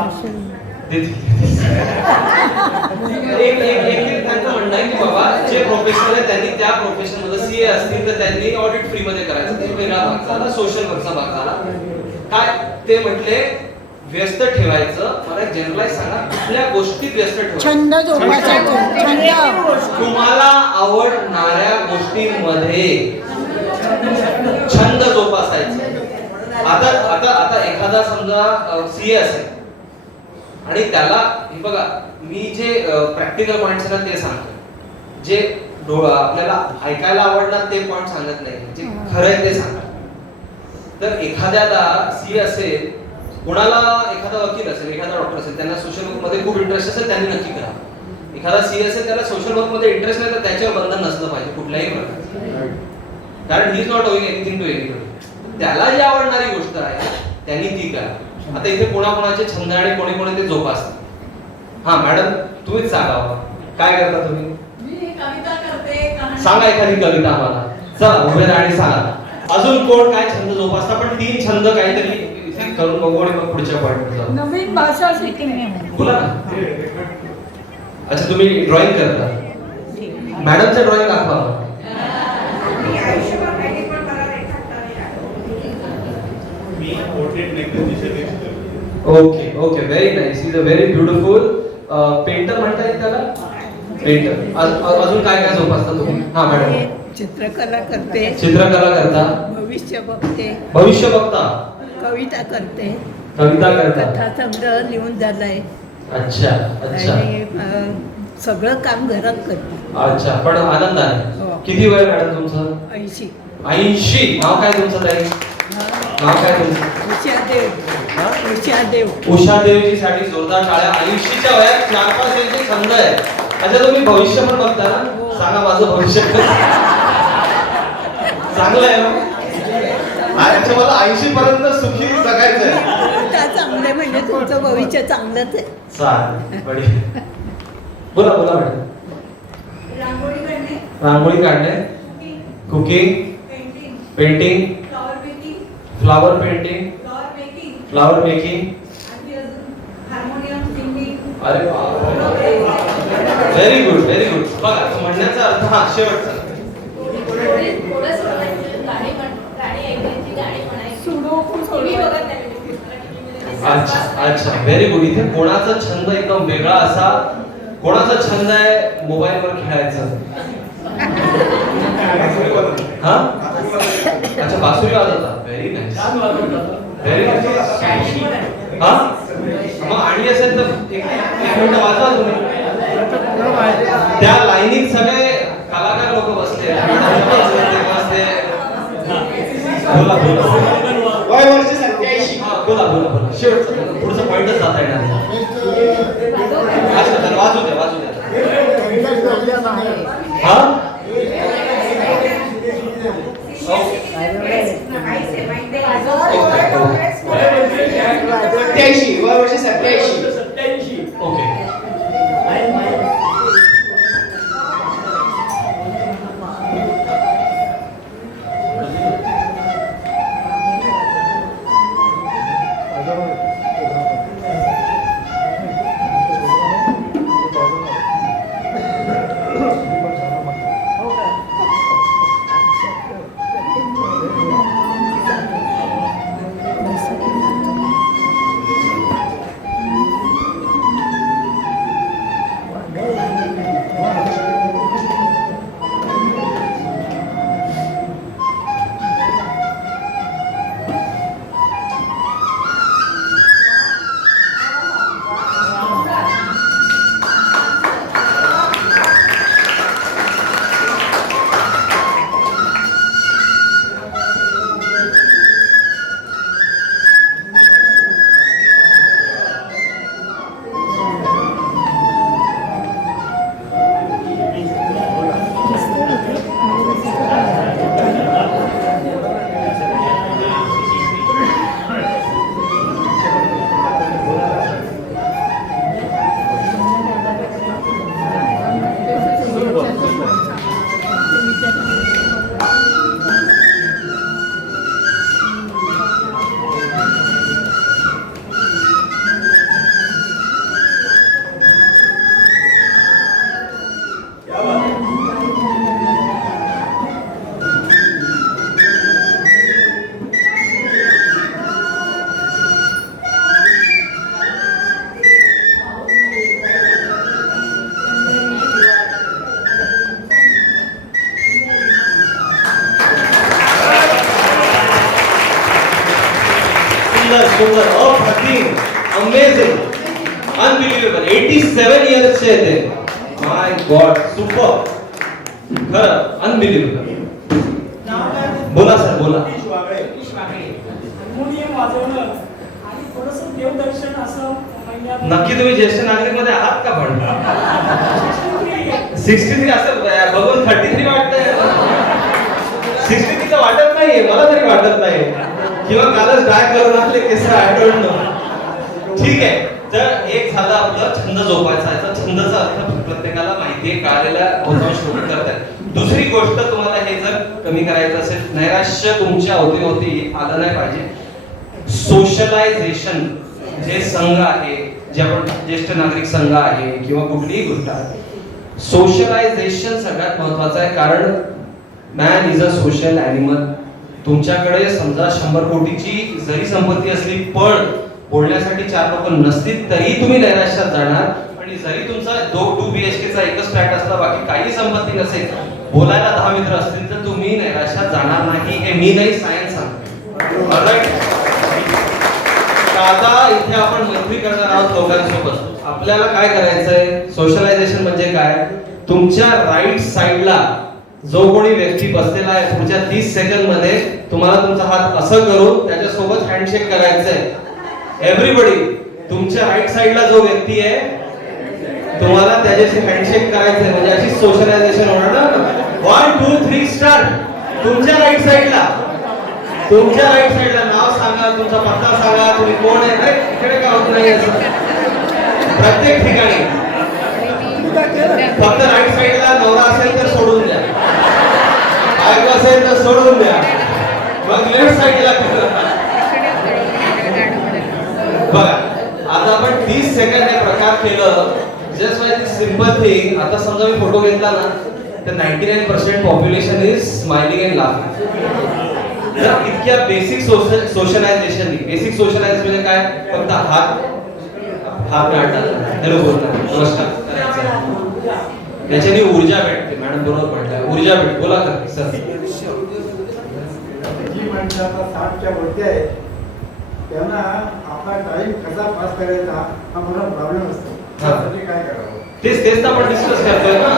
त्यांचं म्हणणं आहे की बाबा जे प्रोफेशनल आहे त्यांनी त्या प्रोफेशन मध्ये सीए असतील तर त्यांनी ऑडिट फ्री मध्ये करायचं. ते वेगळा भाग झाला, सोशल वर्कचा भाग झाला. काय ते म्हटले व्यस्त ठेवायचं. मला जनरलाइज सांगा कुठल्या गोष्टीत व्यस्त ठेवायचं? छंद जोपासायचे. छंद तुम्हाला आवडणाऱ्या गोष्टींमध्ये छंद जोपासायचे. आता आता आता एखादा समजा सीए असेल आणि त्याला हे बघा मी जे प्रॅक्टिकल पॉइंट्स ना ते सांगतो. जे आपल्याला ऐकायला आवडणार ते पॉइंट सांगत नाही, जे खरं आहे ते सांगा. तर एखाद्याला सीए असेल, कोणाला एखादा वकील असेल, एखादा डॉक्टर असेल, त्यांना सोशल वर्क मध्ये खूप इंटरेस्ट असेल त्यांनी नक्की करा. एखादा सीए असेल त्याला सोशल वर्क मध्ये इंटरेस्ट नाही तर त्याच्यावर बंधन नसलं पाहिजे कुठल्याही प्रकारचं. कारण he is not doing anything to anybody. त्याला जी आवडणारी गोष्ट आहे त्यांनी ती करा. आता इथे कोणाकोणाचे छंद आणि कोणी कोणी ते जोपासतात. हा मॅडम तुम्हीच सांगा काय करता तुम्ही? मी कविता करते. सांगा एखादी कविता आम्हाला. चला उभे राहा आणि सांगा. अजून कोण काय छंद जोपासता? पण 3 छंद काहीतरी इथे करून बघू आणि मग पुढच्या पॉइंटवर जाऊ. नवीन भाषा शिकणे. बोला ना. अच्छा तुम्ही ड्रॉइंग करता. मॅडमचं ड्रॉइंग दाखवा. Okay okay very nice. Is a very beautiful painter म्हणता येईल त्याला. पेंटर. अजून काय काय जोपासता तुम्ही? हा मॅडम. चित्रकला करते. चित्रकला करता. भविष्य बघते. भविष्य बघता. कविता करते. कविता करता. कथा संग्रह लिहून झालाय. अच्छा अच्छा. आणि सगळं काम घरात करते. अच्छा पण आनंद आहे. हो. किती वय मॅडम तुमचं? 80. 80. नाव काय तुमचं ताई? नाव काय तुमचं? उषादेव. उषादेव. उषादेवजी साठी जोरदार टाळ्या. 80च्या वयात 4-5 यांचे छंद आहे. अच्छा तुम्ही भविष्य पण बघता ना? सांगा माझं भविष्य चांगलं आहे ना? अच्छा मला 80 पर्यंत सुखी जगायचं आहे. का चांगलं म्हणजे तुमचं भविष्य चांगलंच आहे. चालेल बढिया. बोला बोला मॅडम. रांगोळी काढणे. रांगोळी काढणे. Cooking. Painting. Painting. Flower making. Flower painting. Flower making. Flower making. आणि अजून हार्मोनियम सिंगिंग. अरे व्हेरी गुड व्हेरी गुड. बघा म्हणण्याचा अर्थ हा शेवटचा. अच्छा अच्छा व्हेरी गुड. इथे कोणाचा छंद एकदम वेगळा असा. कोणाचा छंद आहे मोबाईलवर खेळायचं? हा अच्छा बासुरी वाजवता. Very nice. Very nice. हा मग आणि असेल तर एक मिनिट वाजवा तुम्ही. त्या लाईनीत सगळे कलाकार लोक बसले. बोला बोला. वय वर्ष 87. बोला बोला बोला. शेवटचं पुढचं पॉइंटच जाता येणार नाही. अच्छा तर वाजू द्या वाजू द्या. हा 87. वय वर्ष 87. ओके. सुंदर सुंदर अप्रतिम अमेझिंग अनबिलिव्हेबल 87 इयर्सचे आहेत ते. माय गॉड सुपर खरं अनबिलिव्हेबल. बोला सर बोला. हार्मोनियम वाजवणं आणि थोडंसं देवदर्शन असं महिन्यात नक्की तुम्ही ज्येष्ठ नागरिक मध्ये आहात का पण 63 असं बघून 33 वाटतंय. 63 वाटत नाहीये मला तरी वाटत नाही किंवा कालच डाय करून आपले केस आय डोंट नो. ठीक आहे तर एक झालं आपलं छंद जोपासायचा. छंदाचा अर्थ प्रत्येकाला माहितीये कळालेला बहुतांश लोक करतात. दुसरी गोष्ट तुम्हाला हे जर कमी करायचं असेल नैराश्य तुमच्या होती आलं नाही पाहिजे. सोशलायझेशन जे संघ आहे जे आपण ज्येष्ठ नागरिक संघ आहे किंवा कुठलीही गोष्ट आहे सोशलायझेशन सगळ्यात महत्वाचं आहे. कारण man is a social animal. तुमच्याकडे समजा 100 कोटीची जरी संपत्ती असली पण बोलण्यासाठी 4 लोक नसतील तरी तुम्ही नैराश्यात जाणार. आणि जरी तुमचा 2 BHK चा एकच फ्लॅट असला बाकी काही संपत्ती नसेल बोलायला 10 मित्र असतील तर तुम्ही नैराश्यात जाणार नाही. हे मी नाही सायन्स सांगतो. ऑलराईट. आता इथे आपण मैत्री करणार आहोत लोकांसोबत. आपल्याला काय करायचंय सोशलायझेशन म्हणजे काय तुमच्या राईट साइडला जो कोणी व्यक्ती बसलेला आहे पुढच्या 30 सेकंद मध्ये तुम्हाला तुमचा हात असं करून त्याच्यासोबत हँडशेक करायचंय. एव्हरीबडी तुमच्या राईट साइडला जो व्यक्ती आहे तुम्हाला त्याच्याशी हँडशेक करायचंय म्हणजे अशी सोशलायझेशन होणार ना. 1 2 3 स्टार्ट. तुमच्या राईट साइडला नाव सांगा तुमचा पत्ता सांगा तुम्ही कोण आहे. अरे इकडे का होत नाही असं प्रत्येक ठिकाणी. फक्त राईट साइडला नवरा असेल तर सोडून द्या बायको असेल तर सोडून द्या मग लेफ्ट साइडला बघा. आता आपण 30 सेकंद हे प्रकार केलं जस्ट लाईक सिंपल थिंग. आता समजा मी फोटो घेतला ना तर 99% population is smiling and laughing. इतक्या बेसिक सोशलायझेशन म्हणजे काय फक्त हात काढतात हॅलो बोलतात नमस्कार करायचं त्याच्याने ऊर्जा भेटते. मॅडम बरोबर म्हटलं ऊर्जा भेटते. बोला का सर. जी माणसं आता 60च्या वरती आहेत त्यांना आपला टाइम कसा पास करायचा हा मोठा प्रॉब्लेम असतो. त्यासाठी काय करावं तेच आपण डिस्कस करतोय ना.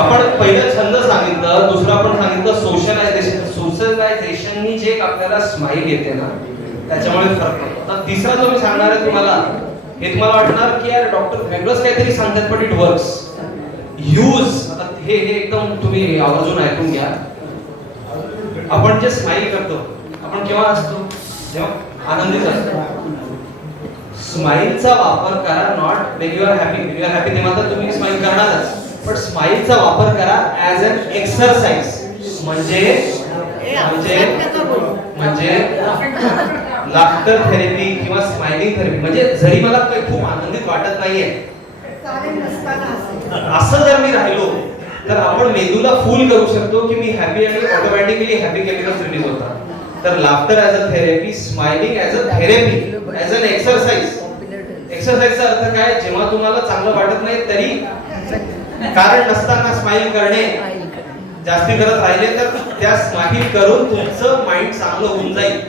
आपण पहिलं छंद सांगितलं दुसरं आपण सांगितलं सोशलायझेशननी जे आपल्याला स्माईल येते ना त्याच्यामुळे फरक पडतो. आता तिसरा जो मी सांगणार आहे तुम्हाला हे तुम्हाला वाटणार की यार डॉक्टर वेगळंच काहीतरी सांगतात पण इट वर्क्स. यूज हे एकदम तुम्ही आवर्जून ऐकून घ्या. आपण जे स्माईल करतो आपण केव्हा असतो जेव्हा आनंदीच असतो. स्माईलचा वापर करा not when you are happy तेव्हा तर तुम्ही स्माईल करणारच पण स्माईलचा वापर करा ऍज अन एक्सरसाइज. म्हणजे लाफ्टर थेरपी किंवा स्माइलिंग थेरपी. म्हणजे जरी मला काही खूप आनंदित वाटत नाहीये असं जर मी राहिलो तर आपण मेंदूला फूल करू शकतो की मी हॅपी आणि ऑटोमॅटिकली हॅपी केमिकल्स रिलीज होतात. तर laughter as a therapy smiling as a therapy as an exercise. एक्सरसाइजचा अर्थ काय जेव्हा तुम्हाला चांगलं वाटत नाही तरी कारण नसताना स्माइल करणे. जास्ती करत राहिले तर त्या स्माइल करून तुमचं माइंड चांगलं होऊन जाईल.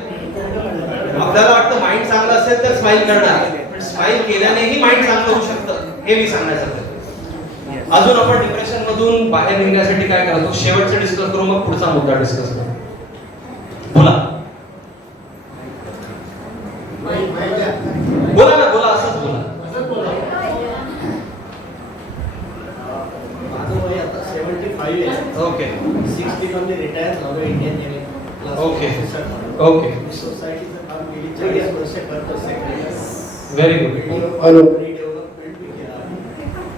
आपल्याला वाटतं माइंड चांगलं असेल तर स्माइल करणार पण स्माइल केल्यानेही माइंड चांगलं होऊ शकतं हे मी सांगायचं. अजून आपण डिप्रेशन मधून बाहेर निघण्यासाठी काय करतो शेवटचं डिस्कस करू मग पुढचा मुद्दा डिस्कस करू. बोला बोला ना बोला असंच बोला. ओके 60 मध्ये रिटायर झालो इंडियन नेव्ही. ओके सोसायटीचं काम गेली 40 वर्ष करतो सेक्रेटरी. Very good. डेव्हलपमेंट केलं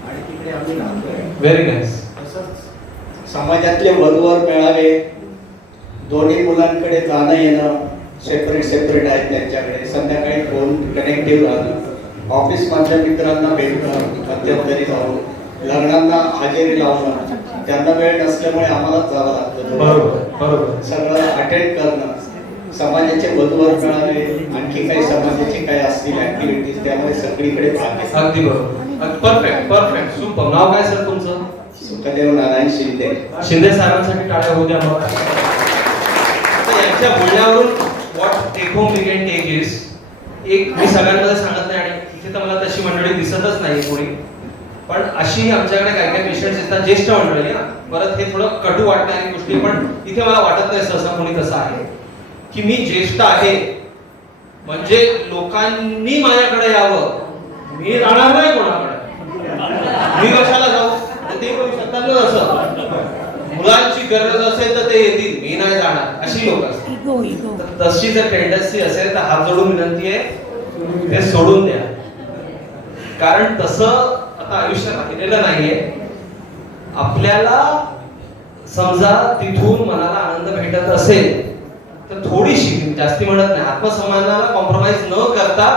आणि तिकडे आम्ही राहतोय. Very nice. तसंच समाजातले वधूवर मेळावे दोन्ही मुलांकडे जाणं येणं सेपरेट आहेत त्यांच्याकडे. संध्याकाळी फोन कनेक्टिव्ह राहणं ऑफिस मधल्या मित्रांना भेटणं मध्यंतरी जाऊन लग्नांना हजेरी लावणं त्यांना वेळ नसल्यामुळे आम्हालाच जावं लागतं. बरोबर सगळं अटेंड करणं समाजाचे वधूवर मेळावे आणखी काही समाजाचे काही असतील ऍक्टिव्हिटीज त्यामुळे सगळीकडे भाग घेतला. अगदी बरोबर. Perfect super. नाव काय सर तुमचं. सुखदेव नारायण शिंदे साहेबांसाठी टाळ्या होऊ द्या. मग यांच्या बोलण्यावरून what take home we can take is, एक मी सगळ्यांमध्ये सांगत नाही आणि इथे तर मला तशी मंडळी दिसतच नाही कोणी, पण अशी आमच्याकडे काही काही पेशंट्स येतात, ज्येष्ठ मंडळी ना, परत हे थोडं कटू वाटणारी गोष्टी, पण इथे मला वाटत नाही सहसा कोणी तसं आहे की मी ज्येष्ठ आहे म्हणजे लोकांनी माझ्याकडे यावं, मी राहणार नाही कोणाकडे, मी कशाला जाऊ, तर ते करू शकतात ना. असं मुलांची गरज असेल तर ते येतील, मी नाही जाणार, अशी लोक असतात. तर तशी जर टेंडन्सी असेल तर हात जोडून विनंती आहे ते सोडून द्या, कारण तसं आता आयुष्य राहिलेलं नाहीये. आपल्याला समजा तिथून मनाला आनंद भेटत असेल तर थोडीशी, जास्ती म्हणत नाही, आत्मसन्मानाला कॉम्प्रोमाइज न करता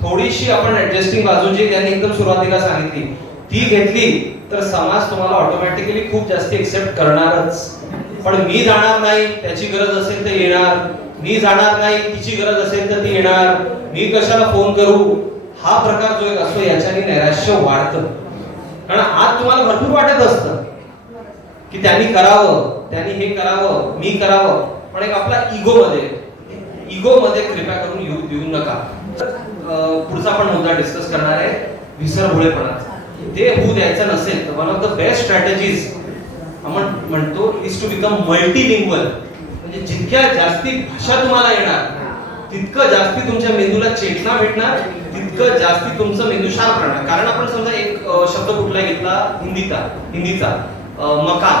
थोडीशी आपण ऍडजस्टिंग बाजू जी त्यांनी एकदम सुरुवातीला सांगितली ती घेतली तर समाज तुम्हाला ऑटोमॅटिकली खूप जास्ती एक्सेप्ट करणारच. पण मी जाणार नाही, त्याची गरज असेल तर येणार, मी जाणार नाही, तिची गरज असेल तर ती येणार, मी कशाला फोन करू, हा प्रकार जो एक असतो याच्याने नैराश्य वाढतं. कारण आज तुम्हाला भरपूर वाटत असतं की त्यांनी करावं, त्यांनी हे करावं, मी करावं, पण एक आपला इगो मध्ये कृपया करून येऊ नका. पुढचा आपण मुद्दा डिस्कस करणार आहे विसरभोळेपणाचा. ते होऊ द्यायचं नसेल तर one of the best strategies आपण म्हणतो इज टू बिकम मल्टीलिंग्वल. म्हणजे जितक्या जास्ती भाषा तुम्हाला येणार तितकं जास्ती तुमच्या मेंदूला चेतना भेटणार, तितकं जास्ती तुमचं मेंदू शार्प राहणार. कारण आपण समजा एक शब्द कुठला घेतला हिंदीचा मकान,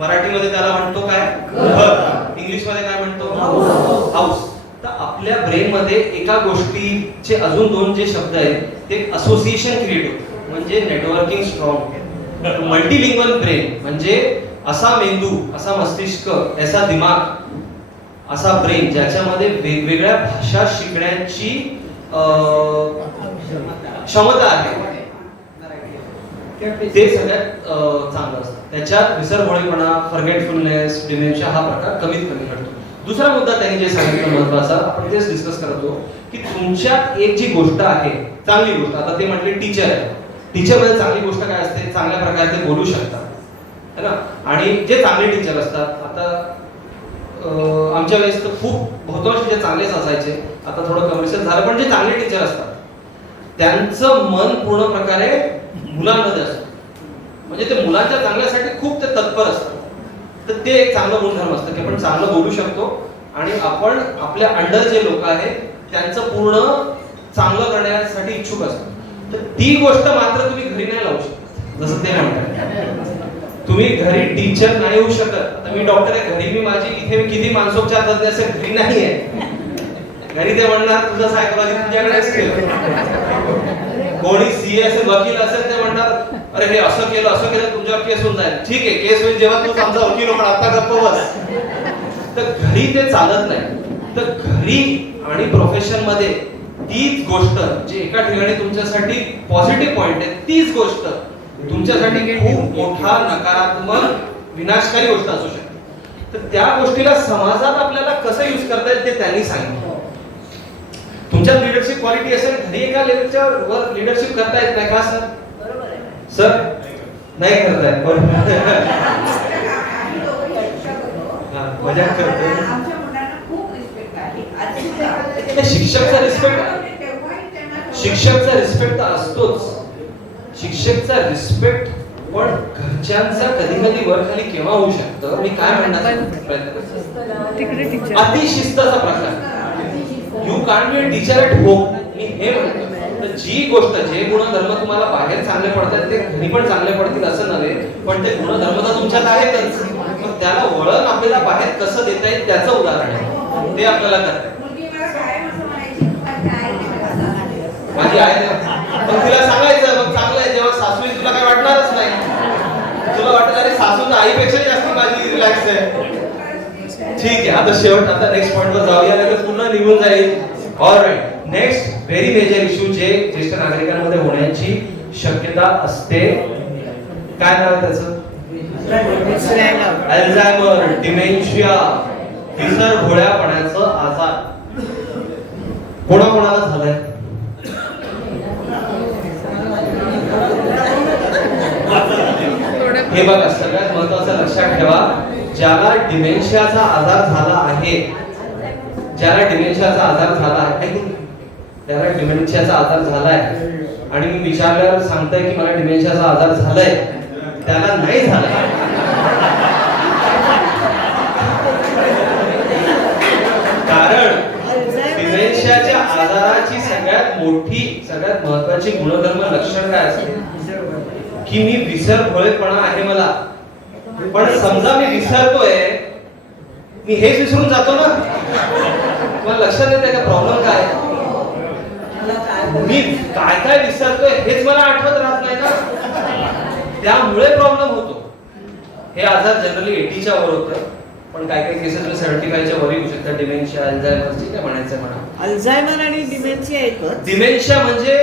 मराठीमध्ये त्याला म्हणतो काय घर, इंग्लिश मध्ये काय म्हणतो हाऊस. तर आपल्या ब्रेन मध्ये एका गोष्टीचे अजून दोन जे शब्द आहेत ते असोसिएशन क्रिएट होतं, म्हणजे नेटवर्किंग स्ट्रॉंग. मल्टीलिंग्वल ब्रेन म्हणजे असा मेंदू, असा मस्तिष्क, ऐसा दिमाग, असा ब्रेन ज्याच्यामध्ये वेगवेगळ्या भाषा शिकण्याची क्षमता आहे, ते सगळ्यात चांगलं असतं. त्याच्यात विसरभोळेपणा, फॉरगेटफुलनेस, डिमेन्शिया हा प्रकार कमीत कमी घडतो. दुसरा मुद्दा त्यांनी जे सांगितलं महत्त्वाचा, आपण तेच डिस्कस करतो की तुमच्यात एक जी गोष्ट आहे, चांगली गोष्ट, आता ते म्हटले टीचर आहे, टीचर मध्ये चांगली गोष्ट काय असते, चांगल्या प्रकारे ते बोलू शकतात, है ना. आणि जे चांगले टीचर असतात, आता आमच्या वेळेस तर खूप बहुतांश जे चांगलेच असायचे, आता थोडं कमर्शियल झालं, पण जे चांगले टीचर असतात त्यांचं मन पूर्ण प्रकारे मुलांमध्ये असतं, म्हणजे ते मुलांच्या चांगल्यासाठी खूप ते तत्पर असतात. तर ते एक चांगलं गुणधर्म असतं की आपण चांगलं बोलू शकतो आणि आपण आपल्या अंडर जे लोक आहेत त्यांचं पूर्ण चांगलं करण्यासाठी इच्छुक असतो. तर ती गोष्ट मात्र तुम्ही घरी नाही लावू शकत. जसं ते म्हणतात तुम्ही घरी टीचर नाही होऊ शकत. आता मी डॉक्टर आहे, घरी मी माझी इथे किती मानसोपचार तज्ञ असेल, घरी नाही आहे. घरी ते म्हणणार तुझं सायकोलॉजी तुझ्याकडेच केलं. कोणी सीए असेल, वकील असेल, ते म्हणतात अरे हे असं केलं तुमच्यावर केस होऊन जाईल. ठीक आहे, केस होईल जेव्हा तू आमचा वकील हो, पण आता गप्प बस. तर घरी ते चालत नाही. तर घरी आणि प्रोफेशन मध्ये तीच गोष्ट जी एका ठिकाणी तुमच्यासाठी पॉझिटिव्ह पॉइंट आहे, तीच गोष्ट तुमच्यासाठी खूप मोठा नकारात्मक विनाशकारी गोष्ट असू शकते. तर त्या गोष्टीला समाजात आपल्याला कसं यूज करता येईल ते त्यांनी सांगितलं. तुमच्या लिडरशिप क्वालिटी असेल, घरी एका लेवलच्या वर लिडरशिप करता येत नाही का सर? सर नाही करता येत, बरोबर. मजाक करतो. आमच्या मुलांना खूप रिस्पेक्ट आहे. शिक्षकचा रिस्पेक्ट तर असतोच. शिक्षकचा रिस्पेक्ट, पण घरच्यांचा कधी कधी वर खाली केव्हा होऊ शकतं, मी काय म्हणणार, अतिशिस्ताचा प्रकार. You can't be a teacher at home. मी हे म्हणतो तर जी गोष्ट, जे गुणधर्म तुम्हाला बाहेर चांगले पडतात ते घरी पण चांगले पडतील असं नव्हे, पण ते गुणधर्म तर तुमच्यात आहेतच. मग त्याला वळण आपल्याला बाहेर कसं देता येईल त्याचं उदाहरण आहे, ते आपल्याला करता. माझी आहे पण तिला सांगायचं मग चांगलं आहे, जेव्हा सासू तुला काय वाटणारच नाही. तुला वाटत अरे सासूच्या आईपेक्षा जास्त माझी रिलॅक्स आहे. ठीक आहे, आता शेवट, आता नेक्स्ट पॉइंट वर जाऊया, लगेच पुन्हा निघून जाईल. Alright, next very major issue जे ज्येष्ठ नागरिकांमध्ये होण्याची शक्यता असते, काय नाव आहे त्याचं? अल्झायमर, डिमेन्शिया, विसरभोळेपणाचं आजार. कोणाकोणाला झालंय? हे बघा, सगळ्यात महत्त्वाचं लक्षात ठेवा, ज्याला डिमेन्शियाचा आजार झाला आहे, ज्याला डिमेन्शियाचा आजार झाला आहे, त्याला डिमेन्शियाचा आजार झालाय आणि मी विचारल्यावर सांगताय की मला डिमेन्शियाचा आजार झालाय, त्याला नाही झालाय. कारण डिमेन्शियाच्या आजाराची सगळ्यात महत्वाची गुणधर्म लक्षण काय असते की मी विसरभोळेपणा आहे मला. पण समजा मी विसरतोय, मी हेच विसरून जातो ना, मला लक्षात येते का प्रॉब्लेम काय, मी काय काय विसरतोय हेच मला आठवत राहत नाही ना, त्यामुळे प्रॉब्लेम होतो. हे आजार जनरली 80च्या वर होतं, पण काय काय केसेस 75च्या वर येऊ शकतात. डिमेन्शिया, अल्झायमरची काय म्हणायचं म्हणा. अल्झायमर आणि डिमेन्शिया एकच. डिमेन्शिया म्हणजे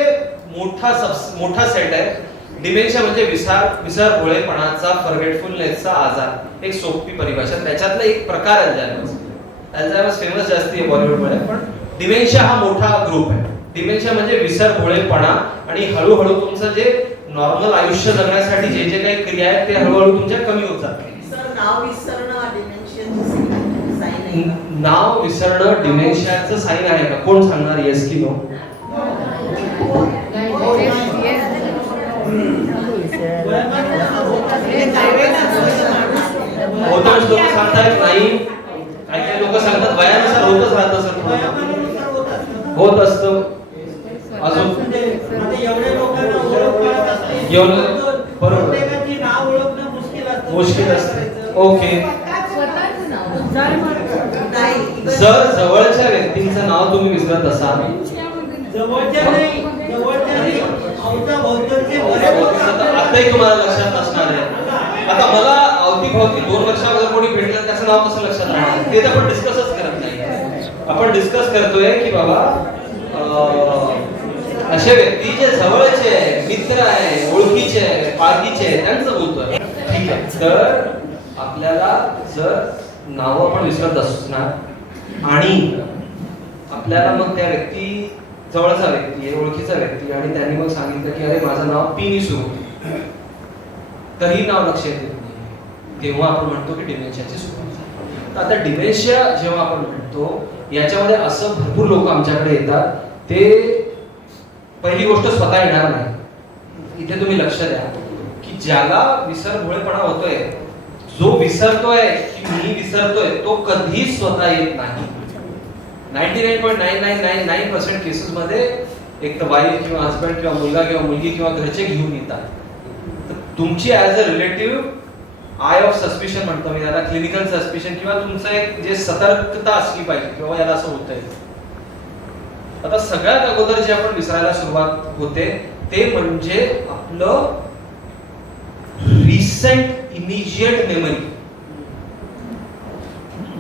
मोठा सेट आहे. डिमेन्शिया म्हणजे विसरभोळेपणाचा, फॉरगेटफुलनेसचा आजार. एक सोपी परिभाषा, त्याच्यातला एक प्रकार अल्झायमर फेमस जास्ती आहे बॉलिवूडमध्ये, पण डिमेन्शिया हा मोठा ग्रुप आहे. डिमेन्शिया म्हणजे विसरभोळेपणा, आणि हळूहळू तुमचं जे नॉर्मल आयुष्य जगण्यासाठी जे जे काही क्रिया आहेत ते हळूहळू तुमच्या कमी होत जातात. सर, नाव विसरणं डिमेन्शियाचं साईन आहे का? नाव विसरणं डिमेन्शियाचं साईन आहे का? कोण सांगणार, येस की नो? बहुतांश लोक सांगतात नाही, काही काही लोक सांगतात वयानुसार होतच राहतं सर, होत असतं. अजून एवढ्या लोकांना ओळख असते, बरोबर, प्रत्येकाची नाव ओळखणं मुश्किल असतं. ओके, नाही, जर जवळच्या व्यक्तींचं नाव तुम्ही विसरत असाल, आताही तुम्हाला लक्षात असणार आहे. आता मला अवतीभवती 2 वर्षामध्ये कोणी भेटलं त्याचं नाव कसं लक्षात राहणार, ते तर आपण डिस्कसच करत नाही. आपण डिस्कस करतोय की बाबा असे व्यक्ती जे जवळचे आहे, मित्र आहे, ओळखीचे आहे, पारखीचे आहे, त्यांचं बोलतोय. ठीक आहे, तर आपल्याला जर नाव आपण विसरत असणार आणि आपल्याला मग त्या व्यक्ती, जवळचा व्यक्ती आहे, ओळखीचा व्यक्ती, आणि त्यांनी मग सांगितलं की अरे माझं नाव पी नी सुरू होतं, तरी नाव लक्षात येत नाही, तेव्हा आपण म्हणतो की डिमेन्शियाची सुरुवात झाली. तर आता डिमेन्शिया जेव्हा आपण म्हणतो, याच्यामध्ये असं भरपूर लोक आमच्याकडे येतात, ते पहिली गोष्ट स्वतः येणार नाही. इथे तुम्ही लक्ष द्या की ज्याला विसरभोळेपणा होतोय, जो विसरतोय की मी विसरतोय, तो कधी स्वतः येत नाही. 99.9999% केसेस मध्ये एक तर वाईफ किंवा हस्बंड किंवा मुलगा किंवा मुलगी किंवा घरचे घेऊन येतात. तर तुमची as a relative I of suspicion म्हणतो मी त्याला, क्लिनिकल सस्पिशन, किंवा तुमचं एक जे सतर्कता असली पाहिजे किंवा याला असं होतंय. आता सगळ्यात अगोदर जे आपण विसरायला सुरुवात होते ते म्हणजे आपलं रिसेंट इमिजिएट मेमरी.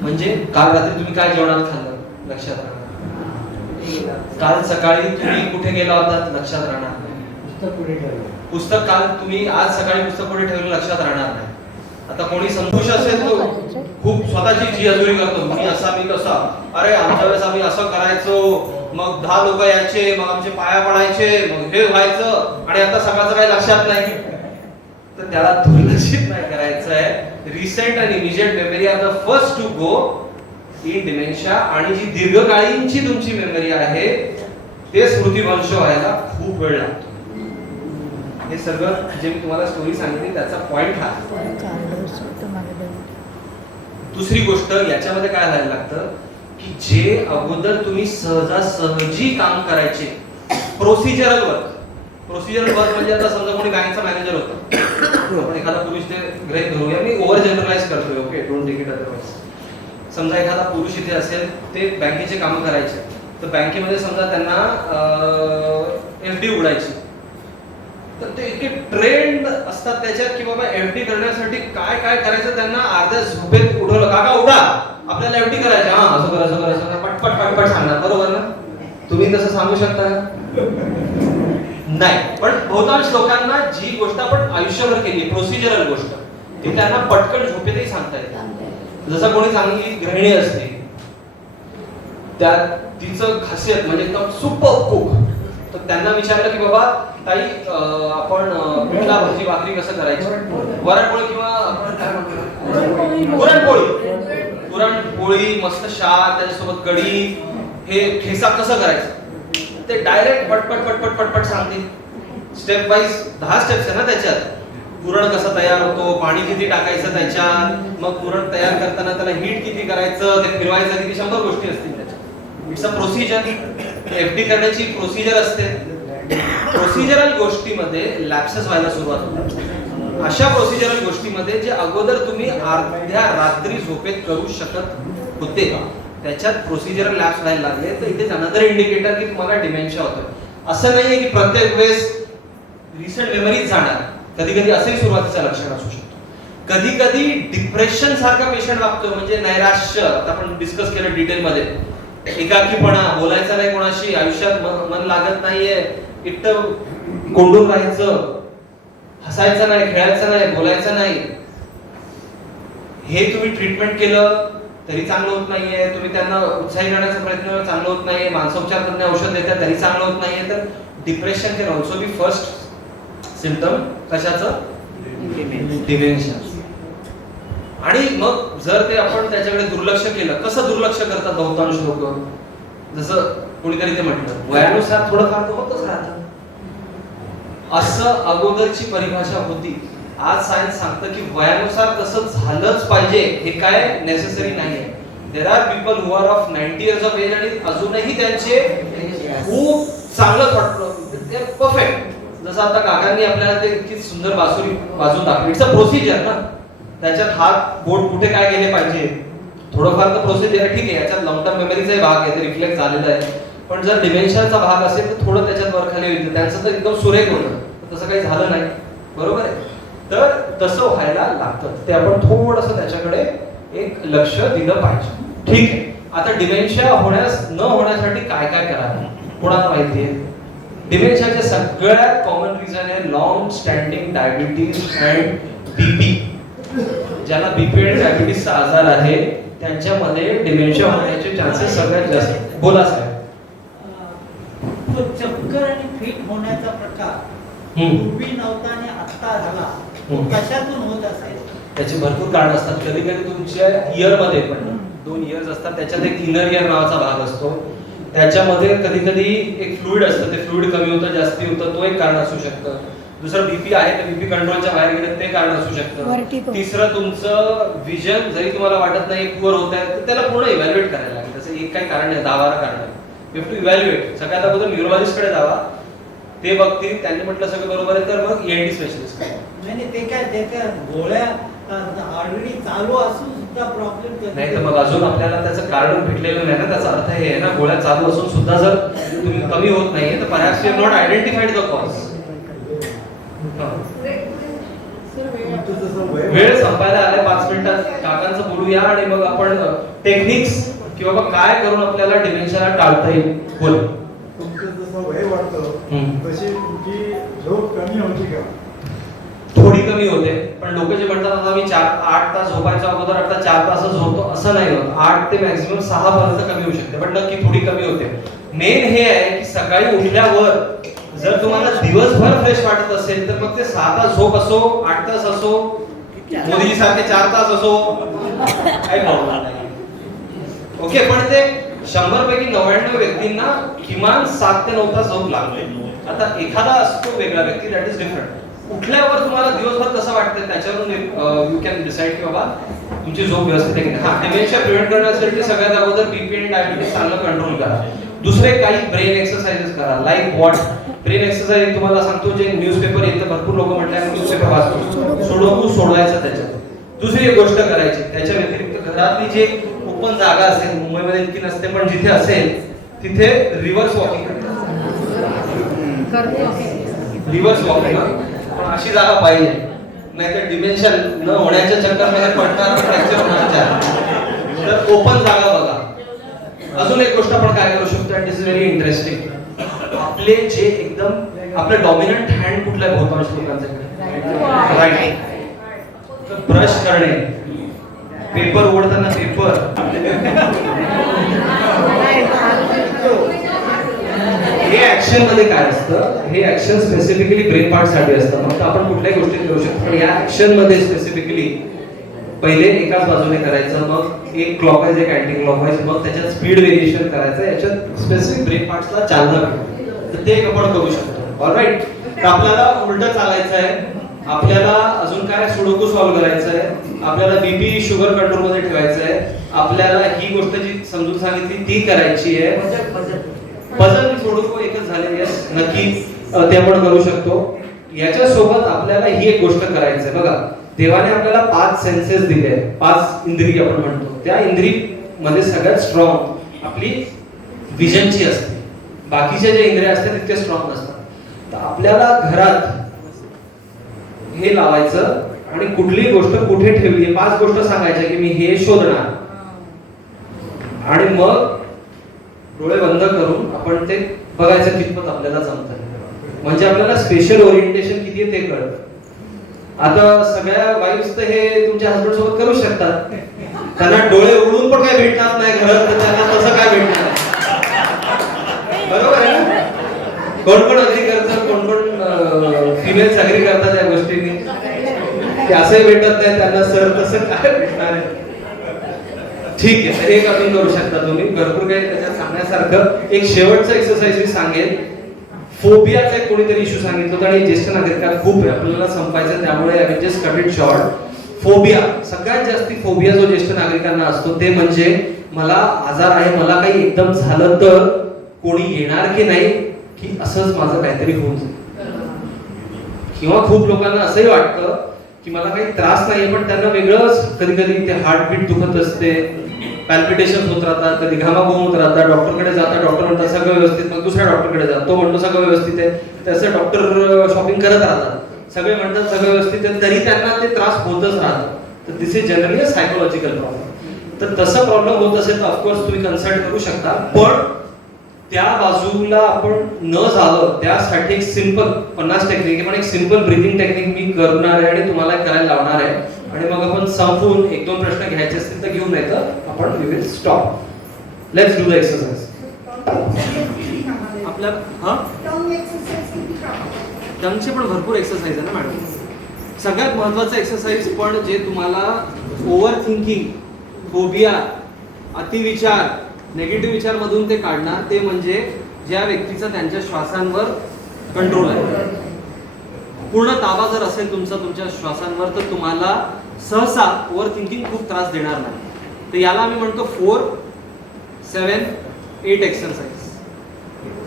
म्हणजे काल रात्री तुम्ही काय जेवणात खाल्लं लक्षात राहणार, काल सकाळी तुम्ही कुठे गेला होता लक्षात राहणार नाही, पुस्तक काल तुम्ही आज सकाळी पुस्तक कुठे ठेवलं लक्षात राहणार नाही. आता कोणी संतोष असेल तो खूप स्वतःची जी हजुरी करतो, मी असा मी कसा, अरे आमच्या वेळेस आम्ही असं करायचो, मग 10 लोक यायचे, मग आमचे पाया पडायचे, मग हे व्हायचं, आणि आता सकाळचं काही लक्षात नाही. तर त्याला दुर्लक्षित नाही करायचं आहे. रिसेंट आणि immediate memory are the first to go in dementia, आणि जी दीर्घकाळीनची तुमची मेमरी आहे ते स्मृतिभ्रंश व्हायला खूप वेळ लागतो. हे सगळं जे मी तुम्हाला स्टोरी सांगितली त्याचा पॉइंट हा. दुसरी गोष्ट याच्यामध्ये काय व्हायला लागतं की जे अगोदर तुम्ही सहजासहजी काम करायचे, प्रोसिजरल वर्क म्हणजे आता समजा कोणी बँकचा मॅनेजर होता, आपण एखादा पुरुष ते गृहीत धरूया, मी ओव्हर जनरलाइज करतोय, okay, don't take it otherwise. समजा एखादा पुरुष इथे असेल, ते बँकेचे कामं करायचे, तर बँकेमध्ये समजा त्यांना FD उघडायची, तर ते इतके ट्रेंड असतात त्याच्यात की बाबा FD करण्यासाठी काय काय करायचं त्यांना अर्ध्या झोपेत उठवलं, काका उठा आपल्याला FD करायचं, हा असं करा असं करा असं करा, पटपट पटपट सांगणार, बरोबर ना? तुम्ही तसं सांगू शकता नाही. पण बहुतांश लोकांना जी गोष्ट आपण आयुष्यभर केली, प्रोसिजरल गोष्ट, ती त्यांना पटकन झोपेतही सांगता येते. जसं कोणी चांगली गृहिणी असते, त्या तिचं खासियत म्हणजे एकदम सुपर कुक, तर त्यांना विचारलं की बाबा ताई आपण पिठला भाजी भाकरी कसं करायची, वरणपोळी किंवा आपण काय म्हणतो पुरणपोळी पुरणपोळी मस्त शाक त्याच्यासोबत कढी हे ठेसा कसं करायचं ते डायरेक्ट पटपट पटपट पटपट सांगते. स्टेप वाईज 10 स्टेप्स आहे ना त्याच्यात. पुरण कसं तयार होतो, पाणी किती टाकायचं त्याच्यात, मग पुरण तयार करताना त्याला हीट किती करायचं, ते फिरवायचं किती, 100 गोष्टी असतील त्याच्यात. It's a procedure. एफडी करण्याची प्रोसिजर असते. प्रोसिजरल गोष्टीमध्ये लॅप्सेस व्हायला सुरुवात होतात. अशा प्रोसिजरल गोष्टीमध्ये जे अगोदर तुम्ही अर्ध्या रात्री झोपेत करू शकत होते त्याच्यात प्रोसिजरल लॅप्स व्हायला लागले, तर इथे अनदर इंडिकेटर की तुम्हाला डिमेन्शिया होतोय. असं नाहीये की प्रत्येक वेळेस रिसेंट मेमरीज जाणार. कधी कधी असंही सुरुवातीचं लक्षण असू शकतो. कधी कधी डिप्रेशन सारखा पेशंट वागतो, म्हणजे नैराश्य. आता आपण डिस्कस केलं डिटेल मध्ये. एकाकीपणा, बोलायचं नाही कोणाशी, आयुष्यात मन लागत नाहीये, एकटं कोंडून राहायचं, हसायचं नाही, खेळायचं नाही, बोलायचं नाही. हे तुम्ही ट्रीटमेंट केलं तरी चांगलं होत नाहीये. तुम्ही त्यांना उत्साही करण्याचा प्रयत्न चांगलं होत नाहीये. मानसोपचार तज्ञ औषध देतात तरी चांगलं होत नाहीये. तर depression can also be first symptom कशाचं? डिमेन्शिया. आणि मग जर ते आपण त्याच्याकडे दुर्लक्ष केलं, कसं दुर्लक्ष करतात बहुतांश लोक? जसं कोणीतरी ते म्हटलं वयानुसार थोडंफार तर होतच राहतं. असं अगोदरची परिभाषा होती. आज सायन्स सांगतं की वयानुसार तसं झालंच पाहिजे हे काय नेसेसरी नाहीये. There are people who are of 90 years of age आणि अजूनही त्यांचे खूप चांगलं वाटतं, परफेक्ट. जसं आता काकांनी आपल्याला ते इतकी सुंदर बासुरी वाजवून दाखवली. इट्स अ प्रोसिजर ना. त्याच्यात हात बोट कुठे काय गेले पाहिजे, थोडंफार तर प्रोसिजर आहे, ठीक आहे. याच्यात लॉंग टर्म मेमरीचाही भाग आहे, ते रिफ्लेक्ट झालेला आहे. पण जर डिमेन्शियाचा भाग असेल तर थोडं त्याच्यात वरखाली होईल. त्यांचं तर एकदम सुरेख होतं, तसं काही झालं नाही. बरोबर आहे. तर तसं व्हायला लागतं. ते आपण थोडंसं त्याच्याकडे एक लक्ष दिलं पाहिजे. ठीक आहे. आता डिमेन्शिया न होण्यासाठी काय काय करावं कोणाला माहिती आहे? डिमेन्शियाचे सगळ्यात कॉमन रिझन आहे long standing diabetes and BP. ज्याला बीपी आणि डायबिटीसचा आजार आहे त्यांच्यामध्ये डिमेन्शिया होण्याचे चान्सेस सगळ्यात जास्त. बोला साहेब. तो चक्कर आणि फिट होण्याचा प्रकार पूर्वी नव्हता आणि आता झाला, कशातून होत असेल? त्याची भरपूर कारण असतात. कधी कधी तुमच्या इयर मध्ये पण 2 इयर्स असतात, त्याच्यात एक इनर इयर नावाचा भाग असतो. त्याच्यामध्ये कधी कधी एक फ्लुइड असतं, ते फ्लुइड कमी होतं जास्ती होतं, तो एक कारण असू शकतं. दुसरं बीपी आहे तर बीपी कंट्रोलच्या बाहेर गेलं ते कारण असू शकतं. तिसरं तुमचं विजन जरी तुम्हाला वाटत नाही पुअर होत आहे तर त्याला पूर्ण इव्हॅल्युएट करायला लागेल. तसं एक काही कारण नाही, 10-12 कारण आहे. You have to evaluate. सगळ्यात अगोदर न्यूरोलॉजिस्ट कडे जावा, ते बघतील, त्यांनी म्हटलं सगळं बरोबर आहे तर मग ENT स्पेशलिस्ट. नाही ते काय त्याच्या गोळ्या ऑलरेडी चालू असून सुद्धा प्रॉब्लेम नाही तर मग अजून आपल्याला त्याचं कारण भेटलेलं नाही ना. त्याचा अर्थ हे आहे ना, गोळ्या चालू असून सुद्धा जर तुम्ही कमी होत नाहीये तर perhaps you have not identified the cause. वेळ संपायला आलाय, 5 मिनिटात काकांचं बोलूया आणि मग आपण टेक्निक्स किंवा काय करून आपल्याला डिमेन्शियाला टाळता येईल बोल. तुमचं जसं वय वाढतं तशी तुमची झोप कमी होती का? थोडी कमी होते, पण लोक जे म्हणतात आता मी 8 तास झोपायच्या अगोदर आता 4 तासच झोपतो, असं नाही होत. 8 ते मॅक्सिमम 6 पर्यंत कमी होऊ शकते, पण नक्की थोडी कमी होते. मेन हे आहे की सकाळी उठल्यावर जर तुम्हाला दिवसभर फ्रेश वाटत असेल तर मग ते 6 तास झोप असो, 8 तास असो, मोदीजी सारखे 4 तास असो, काही प्रॉब्लेम नाही. ओके. पण ते 100 पैकी 99 व्यक्तींना किमान 7 ते 9 तास झोप लागते. आता एखादा असतो वेगळा व्यक्ती, दॅट इज डिफरंट. उठल्यावर तुम्हाला दिवसभर कसं वाटतं त्याच्यावरून यू कॅन डिसाइड की बाबा तुमची झोप व्यवस्थित आहे की नाही. हा, डिमेन्शिया प्रिव्हेंट करण्यासाठी सगळ्यात अगोदर बीपी आणि डायबिटीस चांगलं कंट्रोल करा. दुसरे काही ब्रेन एक्सरसाइजेस करा. Like what? ब्रेन एक्सरसाइज तुम्हाला सांगतो, जे न्यूजपेपर येतं, भरपूर लोक म्हटलं न्यूजपेपर वाचतो, सोडवायचं त्याच्यात. दुसरी एक गोष्ट करायची, त्याच्या व्यतिरिक्त घरातली जी ओपन जागा असेल, मुंबईमध्ये इतकी नसते पण जिथे असेल तिथे रिव्हर्स वॉकिंग रिव्हर्स वॉकिंग पण अशी जागा पाहिजे, नाहीतर डिमेन्शिया न होण्याच्या चक्करमध्ये पडणार, फ्रॅक्चर होण्याच्या. तर ओपन जागा बघा. अजून एक गोष्ट आपण काय करू शकतो, and this is very interesting. आपले जे एकदम आपलं डॉमिनंट हँड कुठल्या बहुतांश लोकांच्याकडे राईट. ब्रश करणे, पेपर उघडताना पेपर, हे ऍक्शन मध्ये काय असतं, हे ऍक्शन स्पेसिफिकली ब्रेन पार्ट साठी असतं. मग आपण कुठल्याही गोष्टी करू शकतो, पण या ऍक्शन मध्ये स्पेसिफिकली पहिले एकाच बाजूने करायचं, मग एक क्लॉकवाईज एक अँटी क्लॉकवाईज, मग त्याच्यात स्पीड व्हेरिएशन करायचं, याच्यात स्पेसिफिक ब्रेन पार्ट्सला चालना भेटते. तर ते एक आपण करू शकतो. ऑलराईट. तर आपल्याला उलटं चालायचं आहे, आपल्याला अजून काय सुडोकू सॉल्व्ह करायचं आहे, आपल्याला बीपी शुगर कंट्रोल मध्ये ठेवायचं आहे, आपल्याला ही गोष्ट जी समजून सांगितली ती करायची आहे. पझल सुडोकू एकच झाले. यस, नक्की ते आपण करू शकतो. याच्या सोबत आपल्याला ही एक गोष्ट करायची आहे. बघा, देवाने आपल्याला 5 सेन्सेस दिले आहेत, 5 इंद्रिय आपण म्हणतो. त्या इंद्रिय मध्ये सगळ्यात स्ट्रॉंग आपली विजनची असते. बाकीच्या ज्या इंद्रिय असतात तितके स्ट्रॉंग नसतात. तर आपल्याला घरात हे लावायचं आणि कुठली गोष्ट कुठे ठेवली आहे 5 गोष्ट सांगायच्या की मी हे शोधणार, आणि मग डोळे बंद करून आपण ते बघायचं कितपत आपल्याला जमतं. म्हणजे आपल्याला स्पेशल ओरिएंटेशन किती आहे ते कळतं. आता सगळ्या वाईफ्स तर हे तुमच्या हसबंड सोबत करू शकतात, त्यांना डोळे उघडून पण काय भेटणार नाही घरात, तर त्यांना तसं काय भेटणार. बरोबर आहे ना? कोण कोण अग्री करतात, कोण कोण फिमेल्स अग्री करतात या गोष्टीने की असंही भेटत नाही त्यांना, सर तसं काय भेटणार आहे. ठीक आहे, तर एक अजून करू शकता तुम्ही, भरपूर काही त्याच्यात सांगण्यासारखं. एक शेवटचा एक्सरसाइज मी सांगेन. फोबियाचा एक कोणीतरी इश्यू सांगितलं होतं आणि ज्येष्ठ नागरिकांना खूप आहे, आपल्याला संपायचं, त्यामुळे I will just cut it short. Phobia, सगळ्यात जास्ती फोबिया जो ज्येष्ठ नागरिकांना असतो ते म्हणजे मला आजार आहे, मला काही एकदम झालं तर कोणी येणार की नाही, की असंच माझं काहीतरी होऊन जाईल. किंवा खूप लोकांना असंही वाटतं की मला काही त्रास नाहीये, पण त्यांना वेगळंच कधी कधी ते हार्टबीट दुखत असते, पॅल्पिटेशन होत राहतात, कधी घामाघूम होत राहतात, डॉक्टरकडे जातात, डॉक्टर म्हणतात सगळं व्यवस्थित, मग दुसऱ्या डॉक्टरकडे जातात, तो म्हणतो सगळं व्यवस्थित आहे, त्याचं डॉक्टर शॉपिंग करत राहतात, सगळे म्हणतात सगळं व्यवस्थित आहे, तरी त्यांना ते त्रास होतच राहतात. तर this is generally a psychological problem. तर तसा प्रॉब्लेम होत असेल तर ऑफकोर्स तुम्ही कन्सल्ट करू शकता, पण त्या बाजूला आपण न जावं त्यासाठी एक सिंपल 50 टेक्निक, पण एक सिंपल ब्रीथिंग टेक्निक मी करणार आहे आणि तुम्हाला करायला लावणार आहे. आणि मग आपण संपून 1-2 प्रश्न घ्यायचे असतील तर घेऊन नाही तर आपण we will stop. Let's do the exercise. आपल्या टंगचे पण भरपूर एक्सरसाइज आहे ना मॅडम. सगळ्यात महत्त्वाचं एक्सरसाइज पण जे तुम्हाला ओव्हर थिंकिंग, फोबिया, अतिविचार, नेगेटिव्ह विचार मधून ते काढणार, ते म्हणजे ज्या व्यक्तीचा त्यांच्या श्वासांवर कंट्रोल आहे, पूर्ण ताबा जर असेल तुमचा तुमच्या श्वासांवर, तर तुम्हाला सहसा ओव्हर थिंकिंग खूप त्रास देणार नाही. तर याला आम्ही म्हणतो 4-7-8 एक्सरसाइज.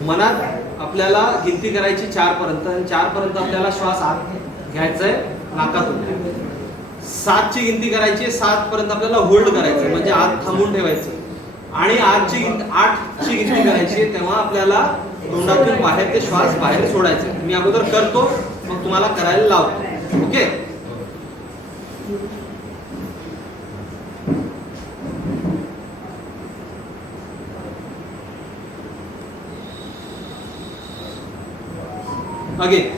मनात आपल्याला गिनती करायची 4 पर्यंत, आणि 4 पर्यंत आपल्याला श्वास आत घ्यायचा आहे नाकातून. 7 ची गिनती करायची, 7 पर्यंत आपल्याला होल्ड करायचं म्हणजे आत थांबून ठेवायचं, आणि 8 ची गिनती करायची, तेव्हा आपल्याला तोंडातून बाहेर ते श्वास बाहेर सोडायचे. मी अगोदर करतो, मग तुम्हाला करायला लावतो. ओके? अगेन.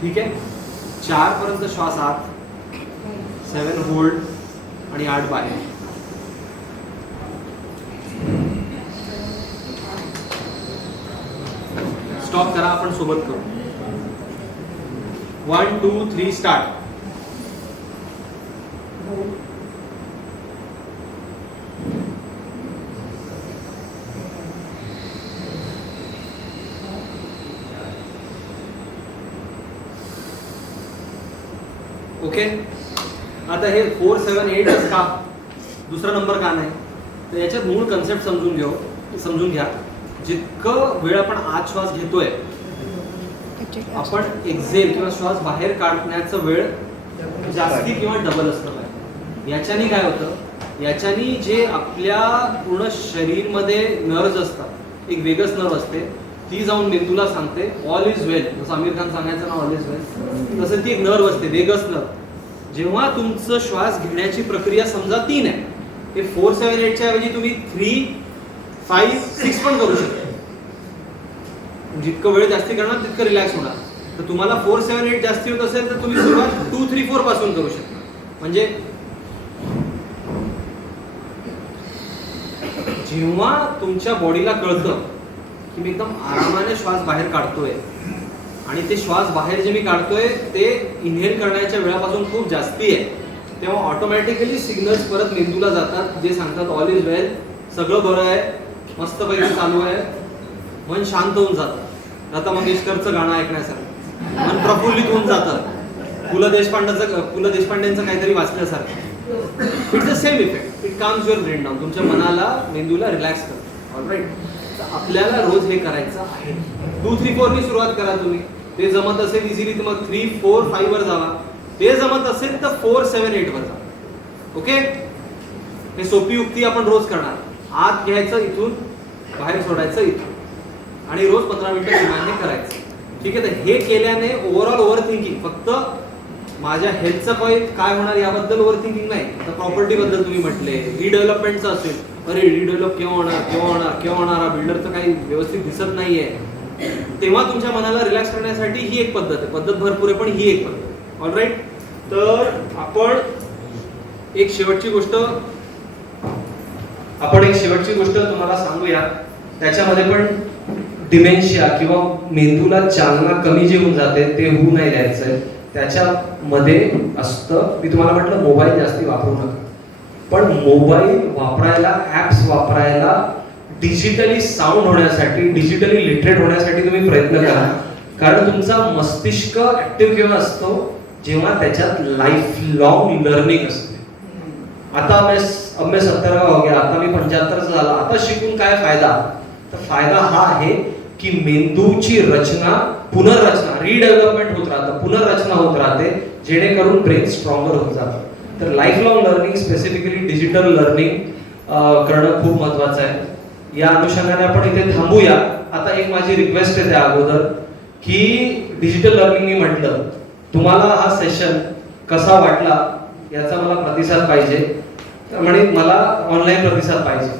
ठीक आहे. 4 पर्यंत श्वास आत, 7 होल्ड आणि 8 बाहेर. स्टॉप करा, आपण सोबत करू. 1, 2, 3 स्टार्ट. ओके. आता हे 4-7-8 का दुसरा नंबर का नाही, तर याच्यात मूळ कन्सेप्ट समजून घ्या. जितकं वेळ आपण आत श्वास घेतोय, आपण एक्झेल किंवा श्वास बाहेर काढण्याचा वेळ जास्ती किंवा डबल असलं पाहिजे. याच्यानी काय होतं, याच्यानी जे आपल्या पूर्ण शरीरमध्ये नर्व्स असतात, एक वेगस नर्व असते, ती जाऊन मेंदूला सांगते ऑल इज वेल. जसं आमिर खान सांगायचं ना ऑल इज वेल, तसं ती एक नर्व असते, वेगस नर्व. जेव्हा तुमचं श्वास घेण्याची प्रक्रिया समजा 3 आहे, हे 4-7-8 ऐवजी तुम्ही 3-5-6 पण करू शकता. जितकं वेळ जास्ती करणार तितकं रिलॅक्स होणार. तर तुम्हाला 4-7-8 जास्ती होत असेल तर तुम्ही सुरुवात 2-3-4 पासून करू शकता. म्हणजे जेव्हा तुमच्या बॉडीला कळतं की मी एकदम आरामाने श्वास बाहेर काढतोय आणि ते श्वास बाहेर जे मी काढतोय ते इनहेल करण्याच्या वेळापासून खूप जास्ती आहे, तेव्हा ऑटोमॅटिकली सिग्नल्स परत मेंदूला जातात जे सांगतात ऑल इज वेल, सगळं बरं आहे, मस्त पैकी चालू आहे. मन शांत होऊन जातं. लता मंगेशकरचं गाणं ऐकण्यासारखं मन प्रफुल्लित होऊन जातं. पु ल देशपांडेंचं काहीतरी वाचल्यासारखं. It's the same effect. It calms your brain down. तुमच्या मनाला, मेंदूला रिलॅक्स करतो. ऑलराईट. तर आपल्याला रोज हे करायचं आहे. 2, 3, 4 नी सुरुवात करा तुम्ही. ते जमत असेल इझिली तर मग 3, 4, 5 वर जावा. ते जमत असेल तर 4, 7, 8 वर जा. ओके. हे सोपी युक्ती आपण रोज करणार. आत घ्यायचं इथून, बाहेर सोडायचं इथून आणि रोज 15 मिनिटं किमान हे करायचं. ठीक आहे. तर हे केल्याने ओव्हरऑल ओव्हर थिंकिंग, फक्त माझ्या हेल्थचं काय होणार याबद्दल ओव्हर थिंकिंग नाही, तर प्रॉपर्टी बद्दल तुम्ही म्हटले, रिडेव्हलपमेंटचं असेल, अरे रिडेव्हलप केव्हा होणार, हा बिल्डरचं काही व्यवस्थित दिसत नाहीये, तेव्हा तुमच्या मनाला रिलॅक्स करण्यासाठी ही एक पद्धत आहे. पद्धत भरपूर आहे पण ही एक पद्धत. ऑलराईट. तर आपण एक शेवटची गोष्ट तुम्हाला सांगूया. त्याच्यामध्ये पण डिमेन्शिया किंवा मेंदूला चालना कमी जे होऊन जाते ते होऊ नाही द्यायचंय. त्याच्यामध्ये असतं, मी तुम्हाला म्हटलं मोबाईल जास्ती वापरू नका, पण मोबाईल वापरायला, ऍप्स वापरायला डिजिटली साऊंड होण्यासाठी, डिजिटली लिटरेट होण्यासाठी तुम्ही प्रयत्न करा. कारण तुमचा मस्तिष्क ऍक्टिव्ह केव्हा असतो, जेव्हा त्याच्यात लाईफ लॉंग लर्निंग असते. आता मैं 17 हो गया, आता मी 75 झाला, आता शिकून काय फायदा? तर फायदा हा आहे की मेंदूची रचना, पुनर्रचना, रिडेव्हलपमेंट होत राहतं, पुनर्रचना होत राहते, जेणेकरून ब्रेन स्ट्रॉंगर होत जातं. तर life long learning, specifically digital learning करणं खूप महत्वाचं आहे. या अनुषंगाने आपण इथे थांबूया. आता एक माझी रिक्वेस्ट आहे त्या अगोदर की डिजिटल लर्निंग मी म्हटलं, तुम्हाला हा सेशन कसा वाटला याचा मला प्रतिसाद पाहिजे, म्हणजे मला ऑनलाईन प्रतिसाद पाहिजे.